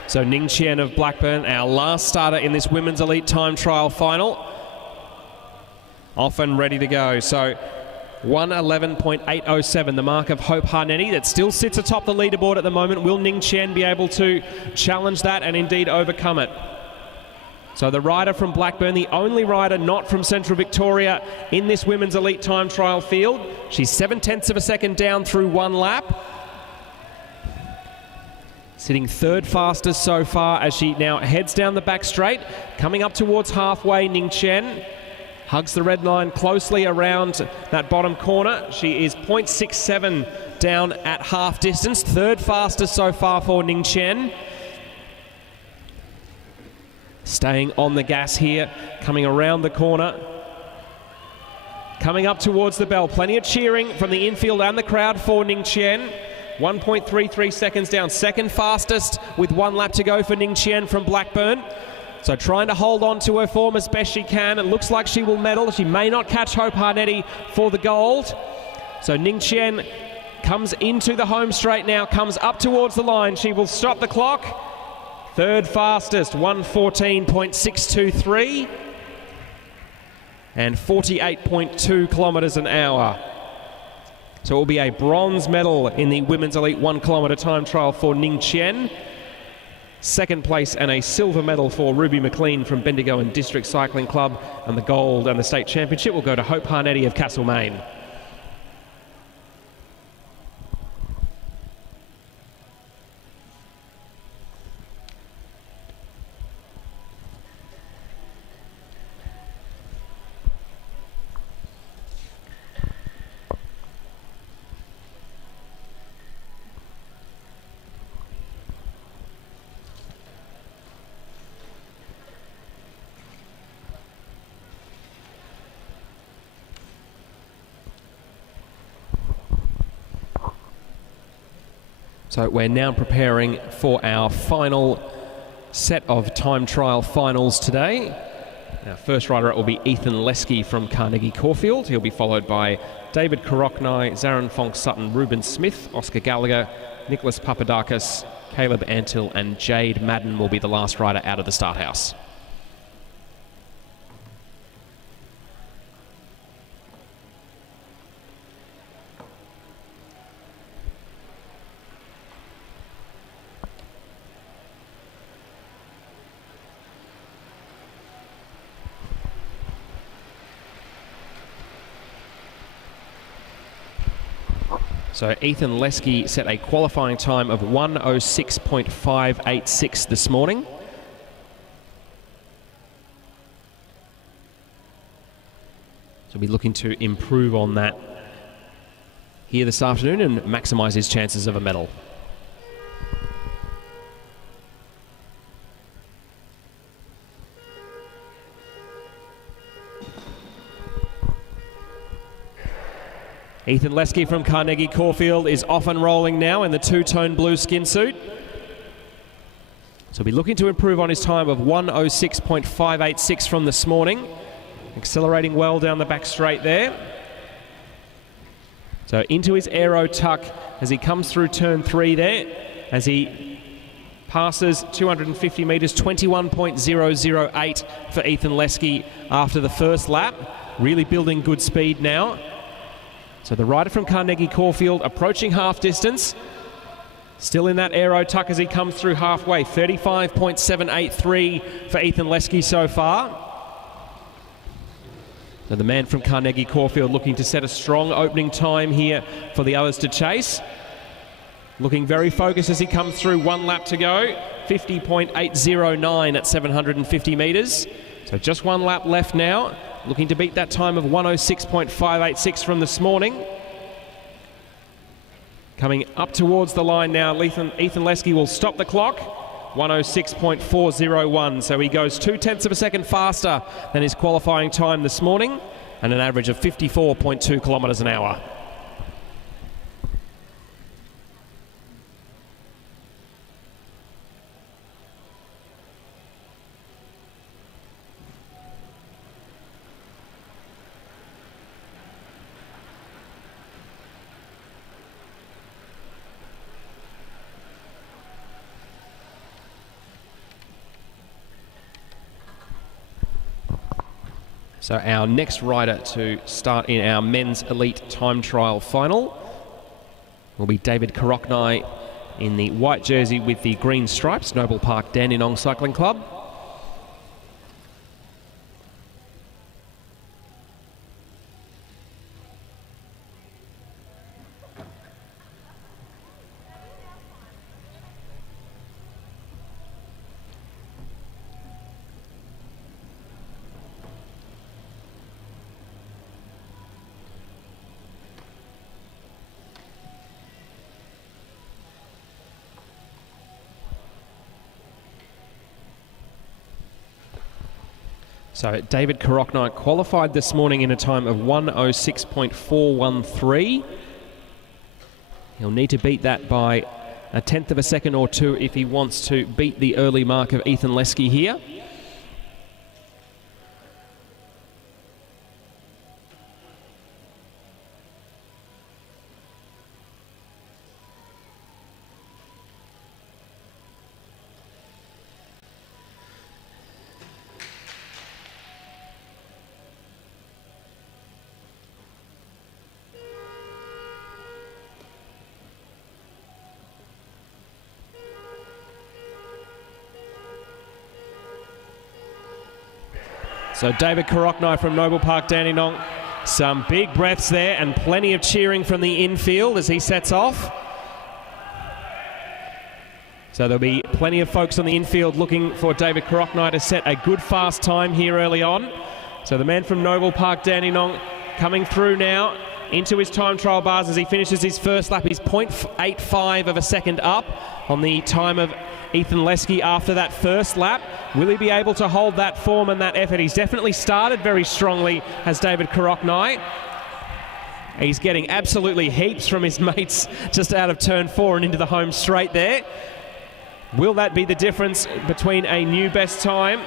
So Ning Chen of Blackburn, our last starter in this women's elite time trial final, off and ready to go. So 1:11.807, the mark of Hope Harnetti that still sits atop the leaderboard at the moment. Will Ning Chen be able to challenge that and indeed overcome it? So the rider from Blackburn, the only rider not from Central Victoria in this women's elite time trial field. She's 0.7 of a second down through one lap. Sitting third fastest so far as she now heads down the back straight. Coming up towards halfway, Ning Chen hugs the red line closely around that bottom corner. She is 0.67 down at half distance. Third fastest so far for Ning Chen. Staying on the gas here, coming around the corner. Coming up towards the bell. Plenty of cheering from the infield and the crowd for Ning Chen. 1.33 seconds down. Second fastest with one lap to go for Ning Chen from Blackburn. So trying to hold on to her form as best she can. It looks like she will medal. She may not catch Hope Harnetti for the gold. So Ning Chen comes into the home straight now, comes up towards the line. She will stop the clock. Third fastest, 1:14.623 and 48.2 kilometres an hour. So it will be a bronze medal in the women's elite 1 kilometre time trial for Ning Chen. Second place and a silver medal for Ruby McLean from Bendigo and District Cycling Club, and the gold and the state championship will go to Hope Harnetti of Castlemaine. So we're now preparing for our final set of time trial finals today. Our first rider up will be Ethan Lesky from Carnegie Caulfield. He'll be followed by David Koroknai, Zaran Fonk-Sutton, Ruben Smith, Oscar Gallagher, Nicholas Papadakis, Caleb Antill and Jade Madden will be the last rider out of the start house. So Ethan Lesky set a qualifying time of 1:06.586 this morning. So we'll be looking to improve on that here this afternoon and maximise his chances of a medal. Ethan Lesky from Carnegie Caulfield is off and rolling now in the two-tone blue skin suit. So we'll be looking to improve on his time of 1:06.586 from this morning. Accelerating well down the back straight there. So into his aero tuck as he comes through turn 3 there. As he passes 250 metres, 21.008 for Ethan Lesky after the first lap. Really building good speed now. So the rider from Carnegie Caulfield approaching half distance. Still in that aero tuck as he comes through halfway. 35.783 for Ethan Lesky so far. So the man from Carnegie Caulfield looking to set a strong opening time here for the others to chase. Looking very focused as he comes through, one lap to go. 50.809 at 750 metres. So just one lap left now. Looking to beat that time of 1:06.586 from this morning. Coming up towards the line now, Ethan Lesky will stop the clock. 1:06.401, so he goes 0.2 of a second faster than his qualifying time this morning, and an average of 54.2 kilometres an hour. So our next rider to start in our men's elite time trial final will be David Koroknai in the white jersey with the green stripes, Noble Park Dandenong Cycling Club. So David Koroknai qualified this morning in a time of 1:06.413. He'll need to beat that by a tenth of a second or two if he wants to beat the early mark of Ethan Lesky here. So David Koroknai from Noble Park Dandenong, some big breaths there and plenty of cheering from the infield as he sets off. So there'll be plenty of folks on the infield looking for David Koroknai to set a good fast time here early on. So the man from Noble Park Dandenong coming through now into his time trial bars as he finishes his first lap. He's 0.85 of a second up on the time of Ethan Lesky after that first lap. Will he be able to hold that form and that effort? He's definitely started very strongly, has David Koroknai. He's getting absolutely heaps from his mates just out of turn 4 and into the home straight there. Will that be the difference between a new best time?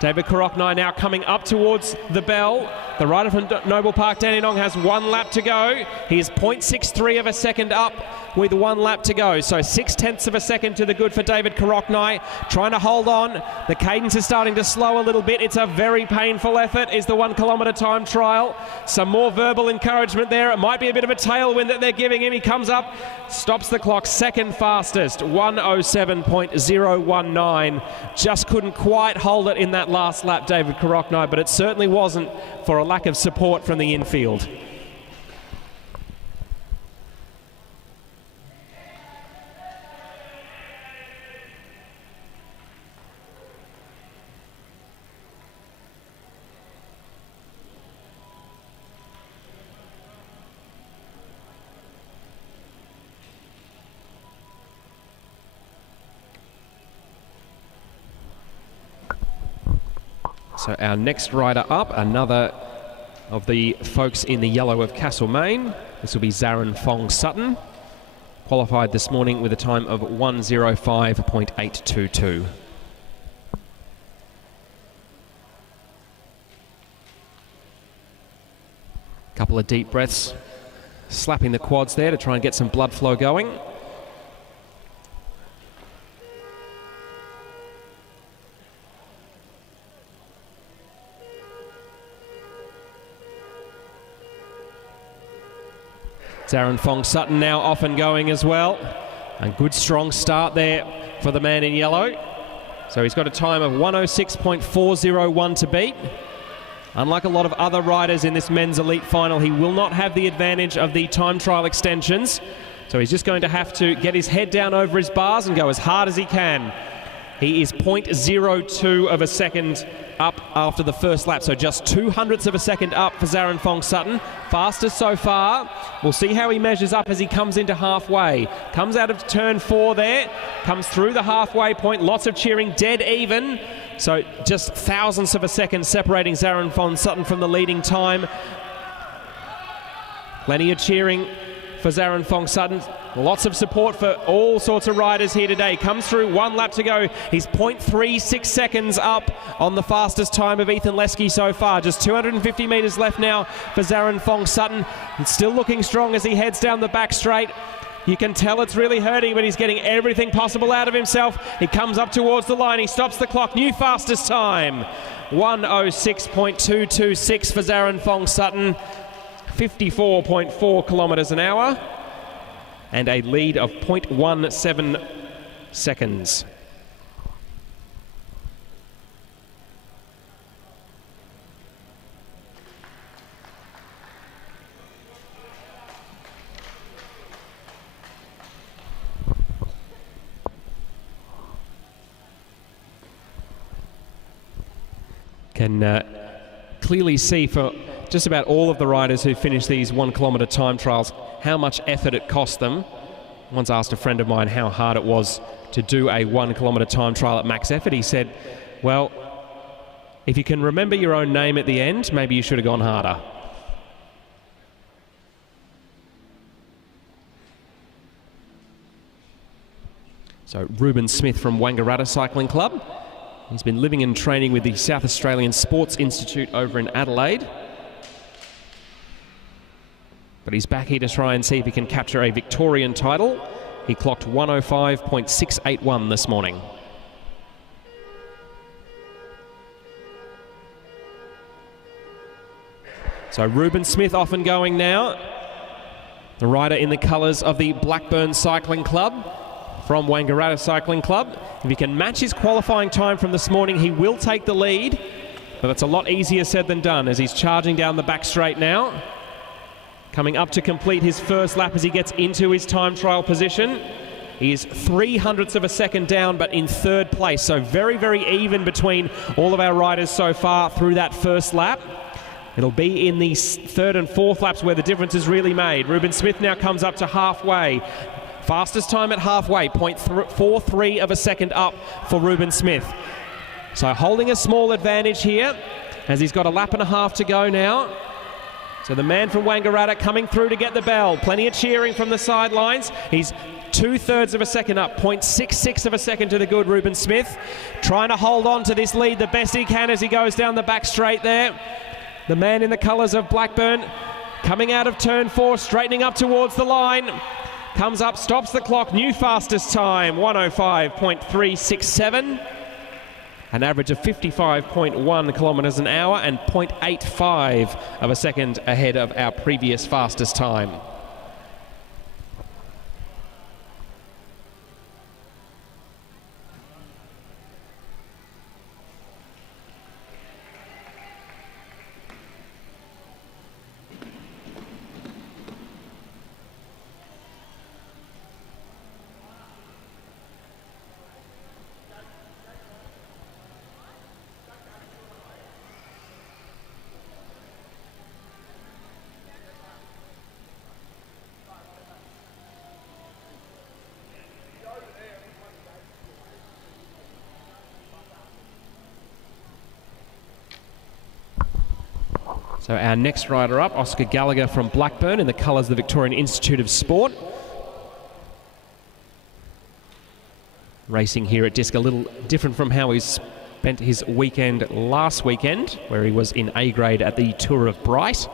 David Koroknai now coming up towards the bell. The rider from Noble Park Dandenong has 1 lap to go. He is 0.63 of a second up with 1 lap to go. So 0.6 of a second to the good for David Koroknai. Trying to hold on. The cadence is starting to slow a little bit. It's a very painful effort, is the 1 kilometre time trial. Some more verbal encouragement there. It might be a bit of a tailwind that they're giving him. He comes up, stops the clock, second fastest, 1:07.019. Just couldn't quite hold it in that last lap, David Koroknai, but it certainly wasn't for a lack of support from the infield. So our next rider up, another of the folks in the yellow of Castlemaine. This will be Zaran Fong Sutton. Qualified this morning with a time of 1:05.822. Couple of deep breaths, slapping the quads there to try and get some blood flow going. Zaran Fong Sutton now off and going as well. A good strong start there for the man in yellow. So he's got a time of 1:06.401 to beat. Unlike a lot of other riders in this men's elite final, he will not have the advantage of the time trial extensions. So he's just going to have to get his head down over his bars and go as hard as he can. He is 0.02 of a second up after the first lap, so just 0.02 of a second up for Zaran Fong Sutton. Fastest so far. We'll see how he measures up as he comes into halfway. Comes out of turn 4 there, comes through the halfway point, lots of cheering, dead even. So just thousandths of a second separating Zaran Fong Sutton from the leading time. Plenty of cheering for Zaran Fong Sutton. Lots of support for all sorts of riders here today. Comes through, 1 lap to go. He's 0.36 seconds up on the fastest time of Ethan Lesky so far. Just 250 metres left now for Zaran Fong Sutton. He's still looking strong as he heads down the back straight. You can tell it's really hurting, but he's getting everything possible out of himself. He comes up towards the line. He stops the clock. New fastest time. 1:06.226 for Zaran Fong Sutton, 54.4 kilometres an hour, and a lead of 0.17 seconds. Can clearly see for just about all of the riders who finish these 1 kilometre time trials how much effort it cost them. Once asked a friend of mine how hard it was to do a 1 kilometre time trial at max effort. He said, well, if you can remember your own name at the end, maybe you should have gone harder. So Ruben Smith from Wangaratta Cycling Club. He's been living and training with the South Australian Sports Institute over in Adelaide. But he's back here to try and see if he can capture a Victorian title. He clocked 1:05.681 this morning. So Ruben Smith off and going now. The rider in the colours of the Blackburn Cycling Club from Wangaratta Cycling Club. If he can match his qualifying time from this morning, he will take the lead, but it's a lot easier said than done as he's charging down the back straight now. Coming up to complete his first lap as he gets into his time trial position. He is 0.03 of a second down, but in third place, so very, very even between all of our riders so far through that first lap. It'll be in the third and fourth laps where the difference is really made. Ruben Smith now comes up to halfway. Fastest time at halfway, 0.43 of a second up for Ruben Smith. So holding a small advantage here as he's got a lap and a half to go now. So the man from Wangaratta coming through to get the bell. Plenty of cheering from the sidelines. He's 2/3 of a second up, 0.66 of a second to the good Ruben Smith. Trying to hold on to this lead the best he can as he goes down the back straight there. The man in the colours of Blackburn coming out of turn 4, straightening up towards the line. Comes up, stops the clock, new fastest time, 1:05.367. An average of 55.1 kilometres an hour and 0.85 of a second ahead of our previous fastest time. So our next rider up, Oscar Gallagher from Blackburn in the colours of the Victorian Institute of Sport. Racing here at Disc a little different from how he spent his weekend last weekend, where he was in A grade at the Tour of Bright.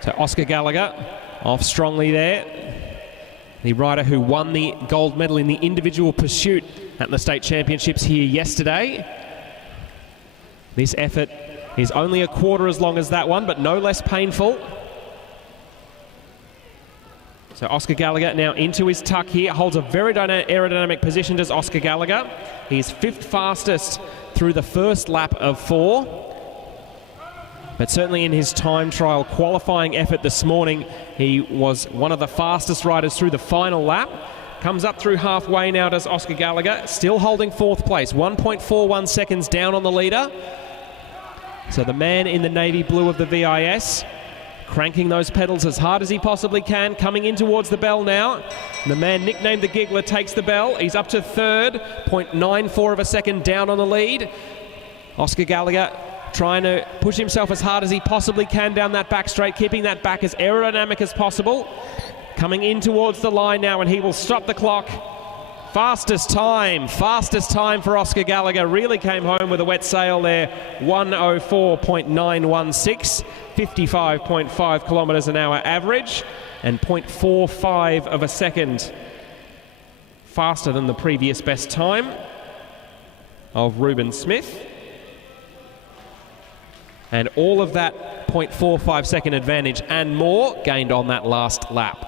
So Oscar Gallagher off strongly there. The rider who won the gold medal in the individual pursuit at the state championships here yesterday. This effort is only a quarter as long as that one, but no less painful. So Oscar Gallagher now into his tuck here, holds a very aerodynamic position, does Oscar Gallagher. He's 5th fastest through the first lap of 4. But certainly in his time trial qualifying effort this morning, he was one of the fastest riders through the final lap. Comes up through halfway now, does Oscar Gallagher, still holding 4th place, 1.41 seconds down on the leader. So the man in the navy blue of the VIS, cranking those pedals as hard as he possibly can, coming in towards the bell now. The man nicknamed the Giggler takes the bell. He's up to 3rd, 0.94 of a second down on the lead. Oscar Gallagher trying to push himself as hard as he possibly can down that back straight, keeping that back as aerodynamic as possible. Coming in towards the line now, and he will stop the clock Fastest time for Oscar Gallagher. Really came home with a wet sail there. 1:04.916, 55.5 kilometres an hour average, and 0.45 of a second faster than the previous best time of Ruben Smith. And all of that 0.45 second advantage and more gained on that last lap.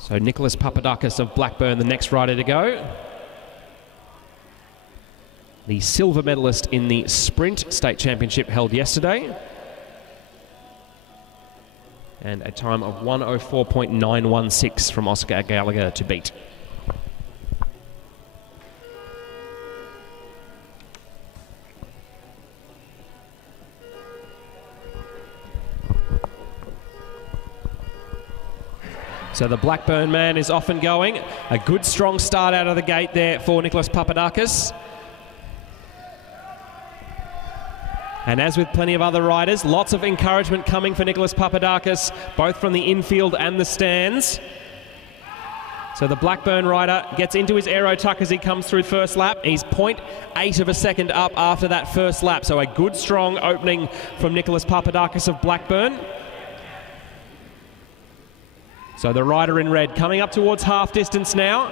So Nicholas Papadakis of Blackburn, the next rider to go. The silver medalist in the Sprint State Championship held yesterday. And a time of 1:04.916 from Oscar Gallagher to beat. So the Blackburn man is off and going. A good strong start out of the gate there for Nicholas Papadakis. And as with plenty of other riders, lots of encouragement coming for Nicholas Papadakis, both from the infield and the stands. So the Blackburn rider gets into his aero tuck as he comes through first lap. He's 0.8 of a second up after that first lap. So a good strong opening from Nicholas Papadakis of Blackburn. So the rider in red coming up towards half distance now.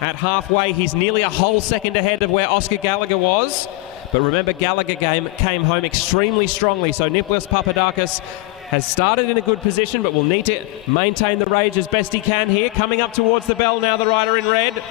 At halfway, he's nearly a whole second ahead of where Oscar Gallagher was. But remember, Gallagher came home extremely strongly. So Nicholas Papadakis has started in a good position, but will need to maintain the rage as best he can here. Coming up towards the bell now, the rider in red.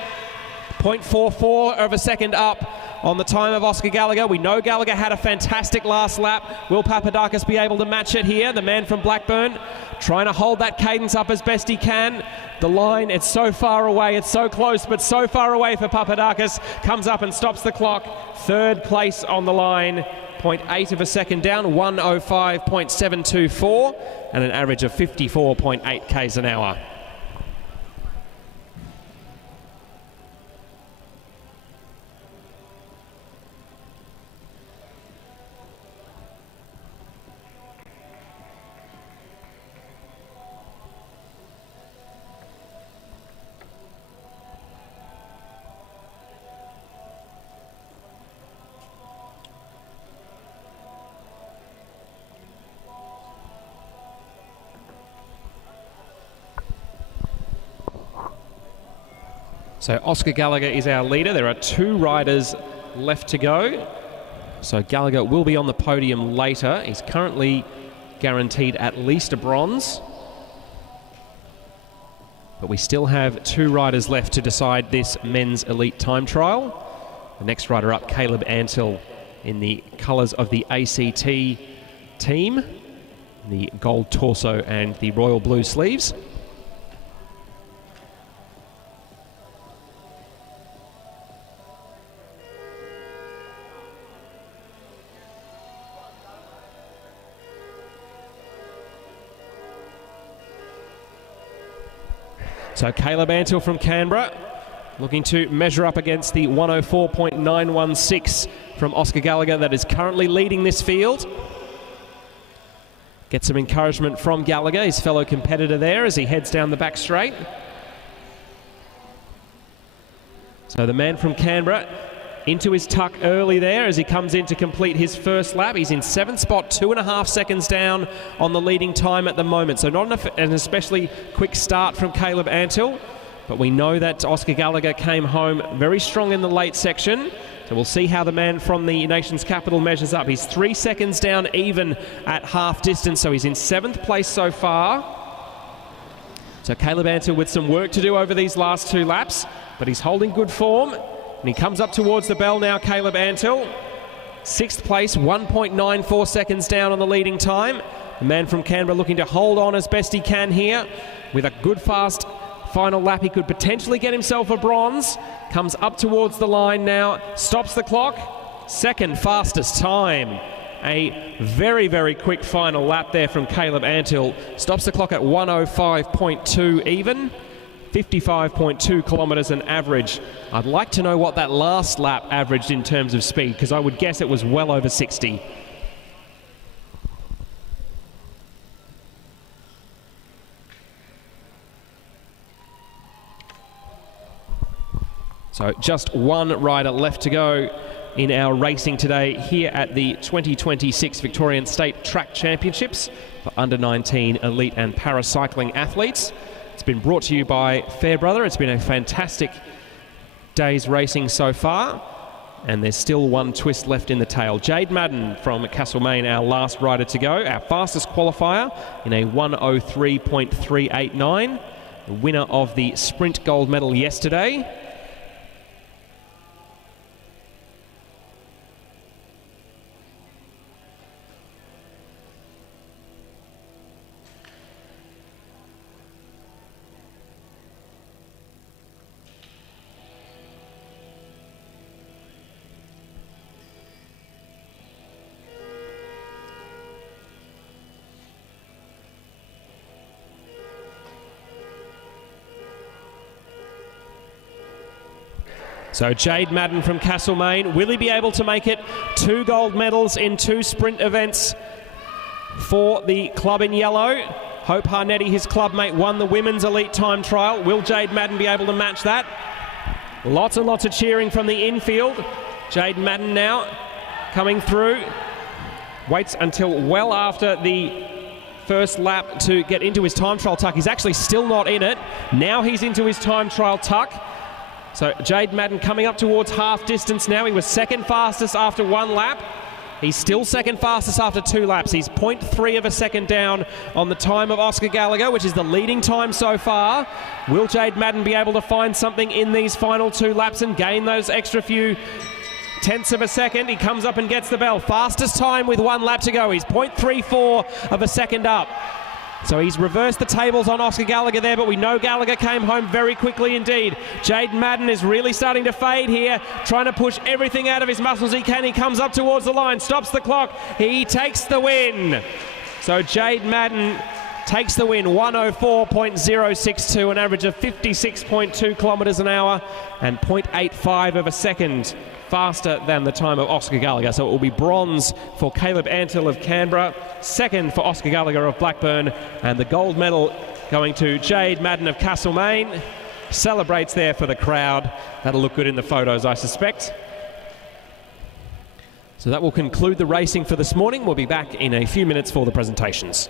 0.44 of a second up on the time of Oscar Gallagher. We know Gallagher had a fantastic last lap. Will Papadakis be able to match it here? The man from Blackburn trying to hold that cadence up as best he can. The line, it's so far away, it's so close, but so far away for Papadakis. Comes up and stops the clock. Third place on the line. 0.8 of a second down, 1:05.724, and an average of 54.8 k's an hour. So Oscar Gallagher is our leader. There are two riders left to go. So Gallagher will be on the podium later. He's currently guaranteed at least a bronze. But we still have two riders left to decide this men's elite time trial. The next rider up, Caleb Antill, in the colours of the ACT team, the gold torso and the royal blue sleeves. So Caleb Antill from Canberra looking to measure up against the 1:04.916 from Oscar Gallagher that is currently leading this field. Get some encouragement from Gallagher, his fellow competitor there, as he heads down the back straight. So the man from Canberra into his tuck early there as he comes in to complete his first lap. He's in 7th spot, 2.5 seconds down on the leading time at the moment. So not an especially quick start from Caleb Antill, but we know that Oscar Gallagher came home very strong in the late section. So we'll see how the man from the nation's capital measures up. He's 3 seconds down even at half distance, so he's in 7th place so far. So Caleb Antill with some work to do over these last 2 laps, but he's holding good form. And he comes up towards the bell now, Caleb Antill. 6th place, 1.94 seconds down on the leading time. The man from Canberra looking to hold on as best he can here with a good fast final lap, he could potentially get himself a bronze. Comes up towards the line now, stops the clock. Second fastest time. A very, very quick final lap there from Caleb Antill. Stops the clock at 1:05.2 even. 55.2 kilometres an average. I'd like to know what that last lap averaged in terms of speed, because I would guess it was well over 60. So just one rider left to go in our racing today here at the 2026 Victorian State Track Championships for under 19 elite and paracycling athletes. It's been brought to you by Fairbrother. It's been a fantastic day's racing so far, and there's still one twist left in the tail. Jade Madden from Castlemaine, our last rider to go, our fastest qualifier in a 1:03.389, the winner of the sprint gold medal yesterday. So Jade Madden from Castlemaine, will he be able to make it 2 gold medals in 2 sprint events for the club in yellow? Hope Harnetti, his club mate, won the women's elite time trial. Will Jade Madden be able to match that? Lots and lots of cheering from the infield. Jade Madden now coming through. Waits until well after the first lap to get into his time trial tuck. He's actually still not in it. Now he's into his time trial tuck. So Jade Madden coming up towards half distance now. He was second fastest after 1 lap. He's still second fastest after 2 laps. He's 0.3 of a second down on the time of Oscar Gallagher, which is the leading time so far. Will Jade Madden be able to find something in these final 2 laps and gain those extra few tenths of a second? He comes up and gets the bell. Fastest time with 1 lap to go. He's 0.34 of a second up. So he's reversed the tables on Oscar Gallagher there, but we know Gallagher came home very quickly indeed. Jade Madden is really starting to fade here, trying to push everything out of his muscles he can. He comes up towards the line, stops the clock. He takes the win. So Jade Madden takes the win, 1:04.062, an average of 56.2 kilometres an hour and 0.85 of a second faster than the time of Oscar Gallagher. So it will be bronze for Caleb Antill of Canberra, second for Oscar Gallagher of Blackburn, and the gold medal going to Jade Madden of Castlemaine. Celebrates there for the crowd. That'll look good in the photos, I suspect. So that will conclude the racing for this morning. We'll be back in a few minutes for the presentations.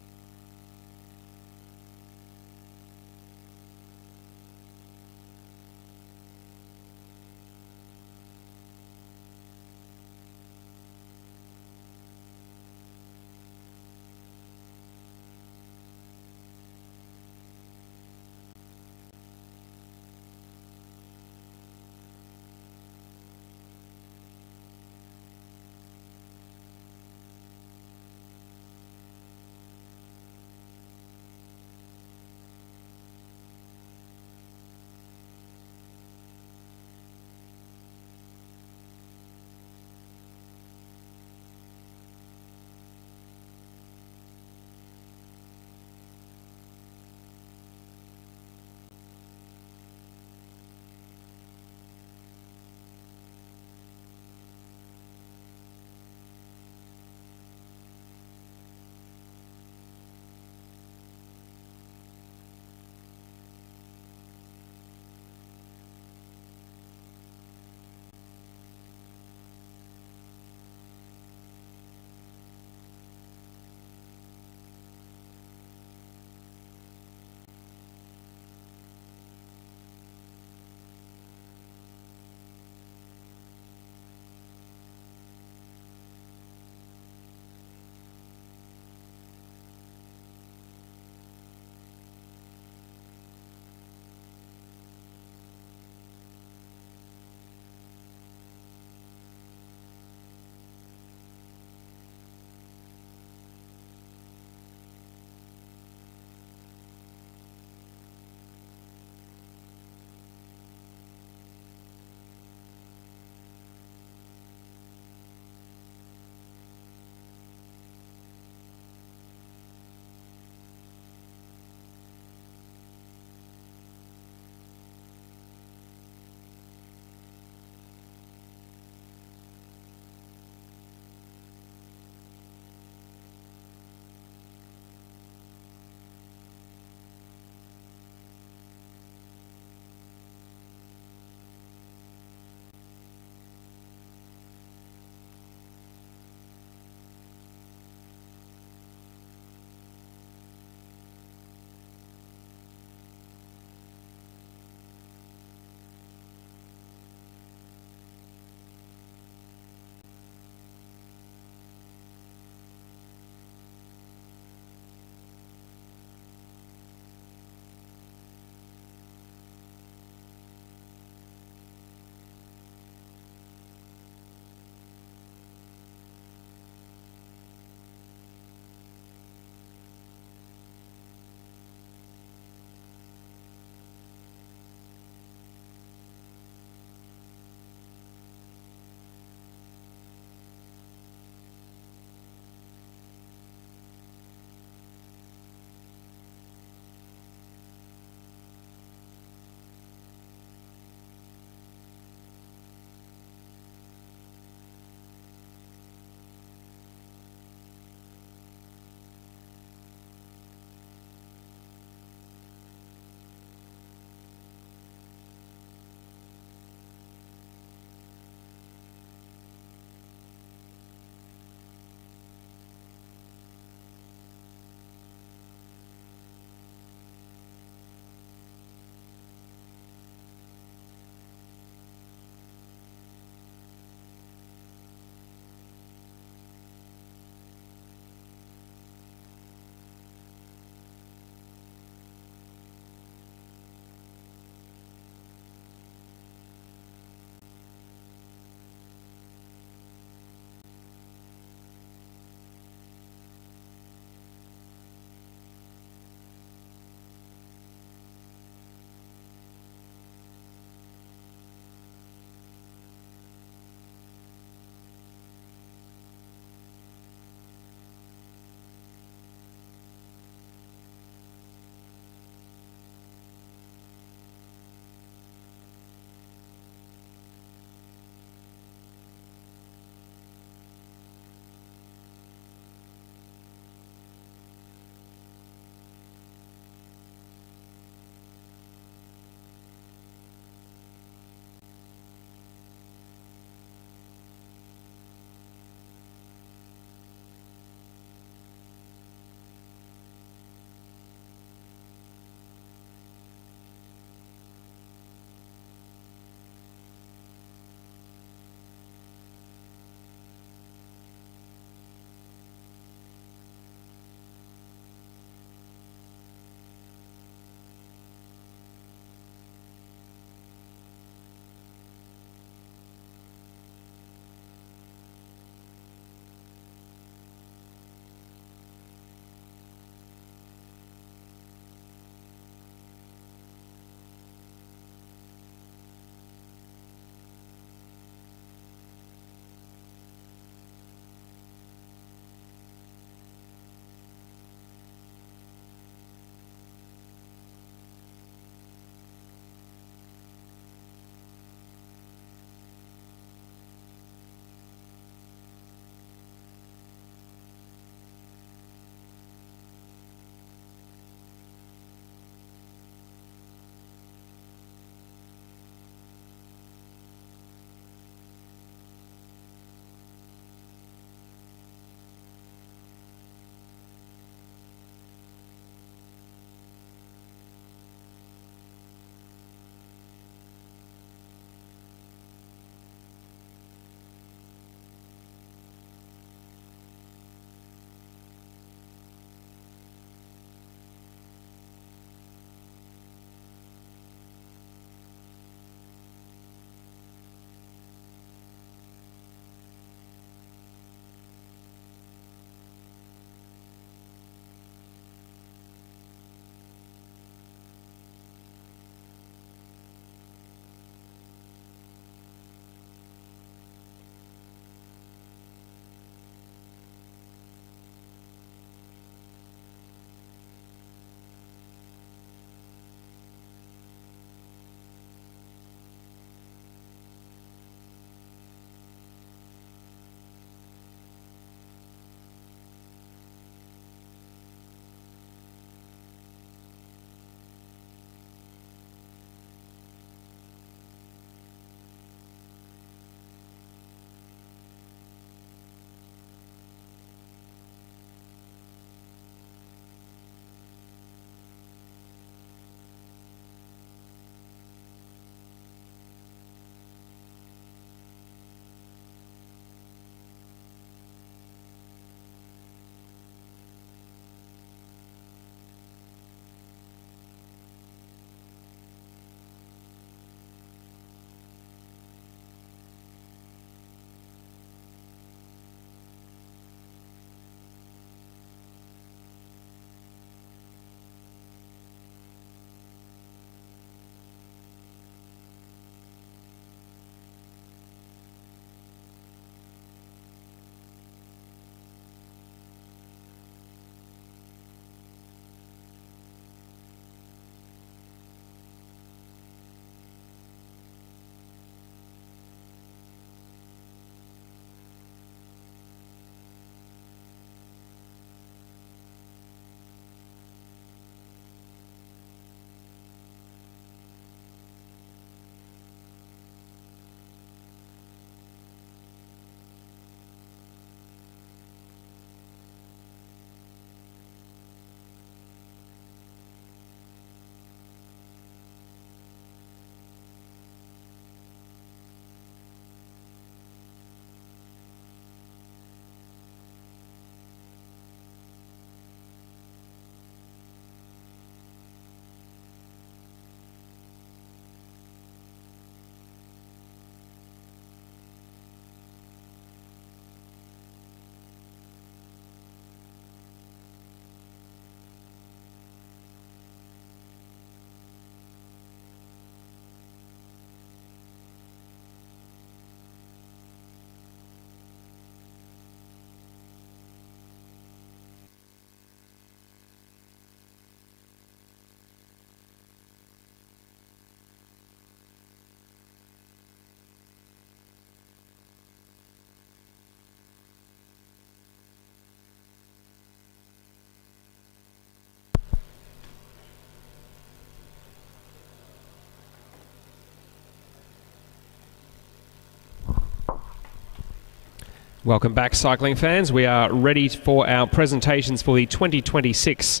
Welcome back, cycling fans. We are ready for our presentations for the 2026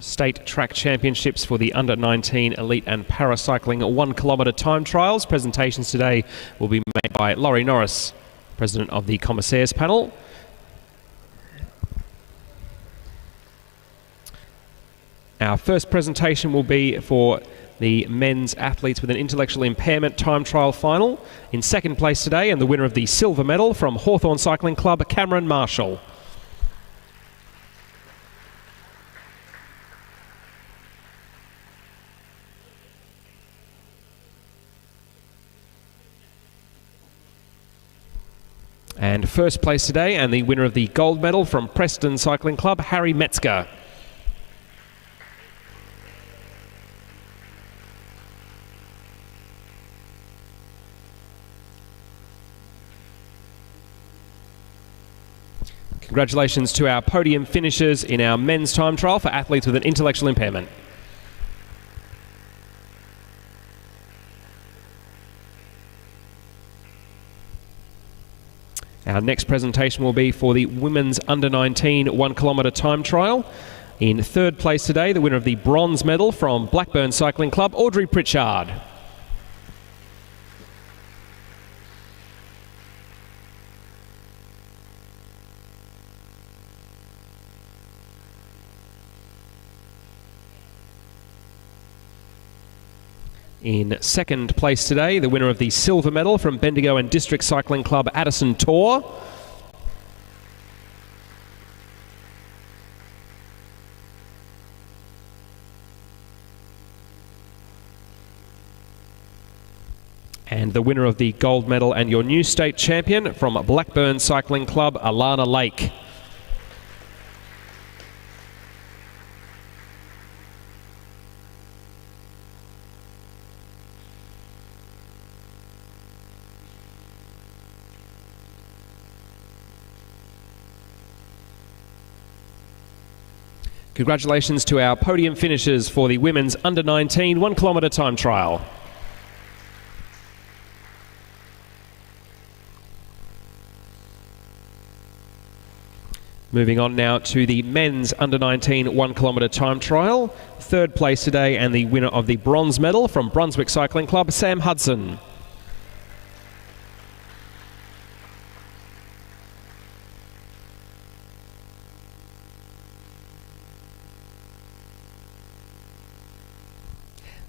State Track Championships for the Under-19 Elite and Paracycling 1 kilometre time trials. Presentations today will be made by Laurie Norris, President of the Commissaires Panel. Our first presentation will be for the men's athletes with an intellectual impairment time trial final. In second place today, and the winner of the silver medal from Hawthorn Cycling Club, Cameron Marshall. And first place today, and the winner of the gold medal from Preston Cycling Club, Harry Metzger. Congratulations to our podium finishers in our men's time trial for athletes with an intellectual impairment. Our next presentation will be for the women's under-19 1 kilometre time trial. In third place today, the winner of the bronze medal from Blackburn Cycling Club, Audrey Pritchard. In second place today, the winner of the silver medal from Bendigo and District Cycling Club, Addison Torr. And the winner of the gold medal and your new state champion from Blackburn Cycling Club, Alana Lake. Congratulations to our podium finishers for the women's under-19 1 kilometre time trial. Moving on now to the men's under-19 1 kilometre time trial. Third place today, and the winner of the bronze medal from Brunswick Cycling Club, Sam Hudson.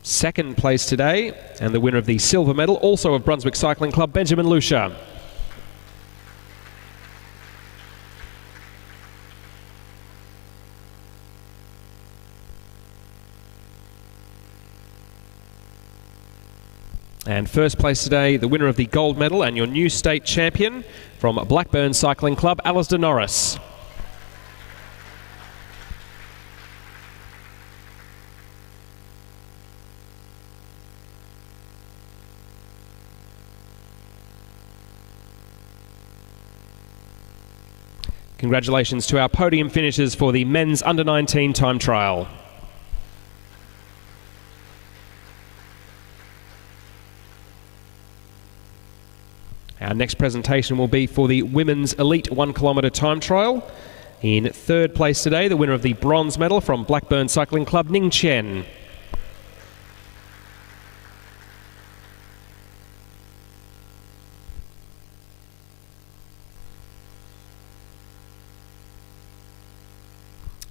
Second place today, and the winner of the silver medal, also of Brunswick Cycling Club, Benjamin Lucia. And first place today, the winner of the gold medal and your new state champion from Blackburn Cycling Club, Alistair Norris. Congratulations to our podium finishers for the men's under-19 time trial. Our next presentation will be for the women's elite 1 kilometre time trial. In third place today, the winner of the bronze medal from Blackburn Cycling Club, Ning Chen.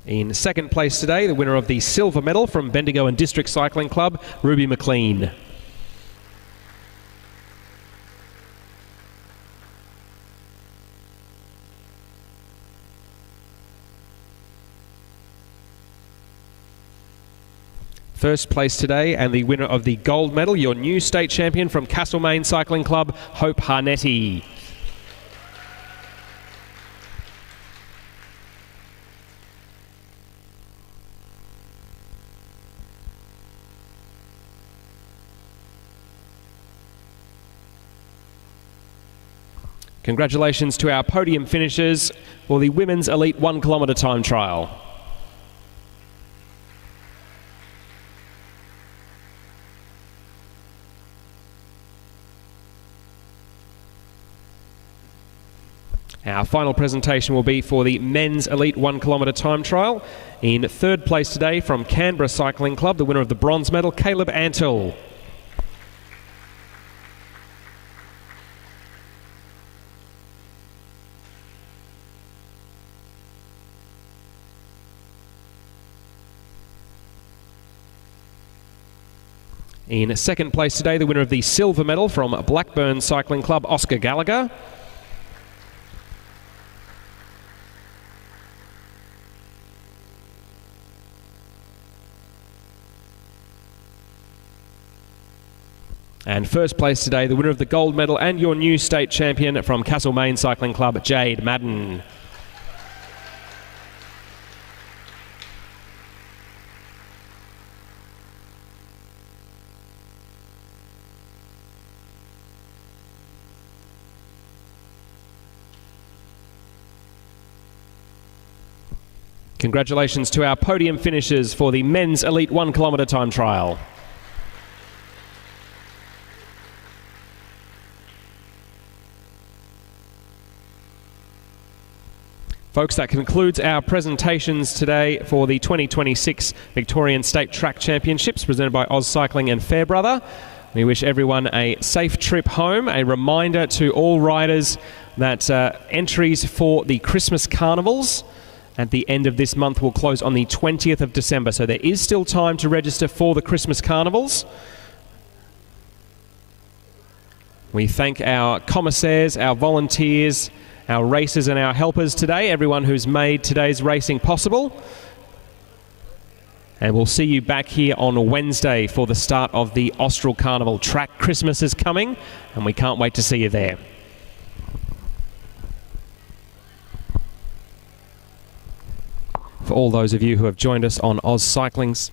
In second place today, the winner of the silver medal from Bendigo and District Cycling Club, Ruby McLean. First place today, and the winner of the gold medal, your new state champion from Castlemaine Cycling Club, Hope Harnetti. Congratulations to our podium finishers for the women's elite 1 kilometre time trial. Our final presentation will be for the men's elite 1 kilometre time trial. In third place today from Canberra Cycling Club, the winner of the bronze medal, Caleb Antle. In second place today, the winner of the silver medal from Blackburn Cycling Club, Oscar Gallagher. And first place today, the winner of the gold medal and your new state champion from Castlemaine Cycling Club, Jade Madden. Congratulations to our podium finishers for the men's elite 1 kilometre time trial. Folks, that concludes our presentations today for the 2026 Victorian State Track Championships presented by AusCycling and Fairbrother. We wish everyone a safe trip home. A reminder to all riders that entries for the Christmas carnivals at the end of this month will close on the 20th of December, so there is still time to register for the Christmas carnivals. We thank our commissaires, our volunteers, our racers and our helpers today, everyone who's made today's racing possible. And we'll see you back here on Wednesday for the start of the Austral Carnival. Track Christmas is coming, and we can't wait to see you there. For all those of you who have joined us on AusCycling's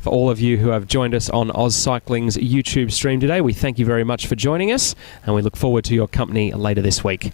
For all of you who have joined us on AusCycling's YouTube stream today, we thank you very much for joining us, and we look forward to your company later this week.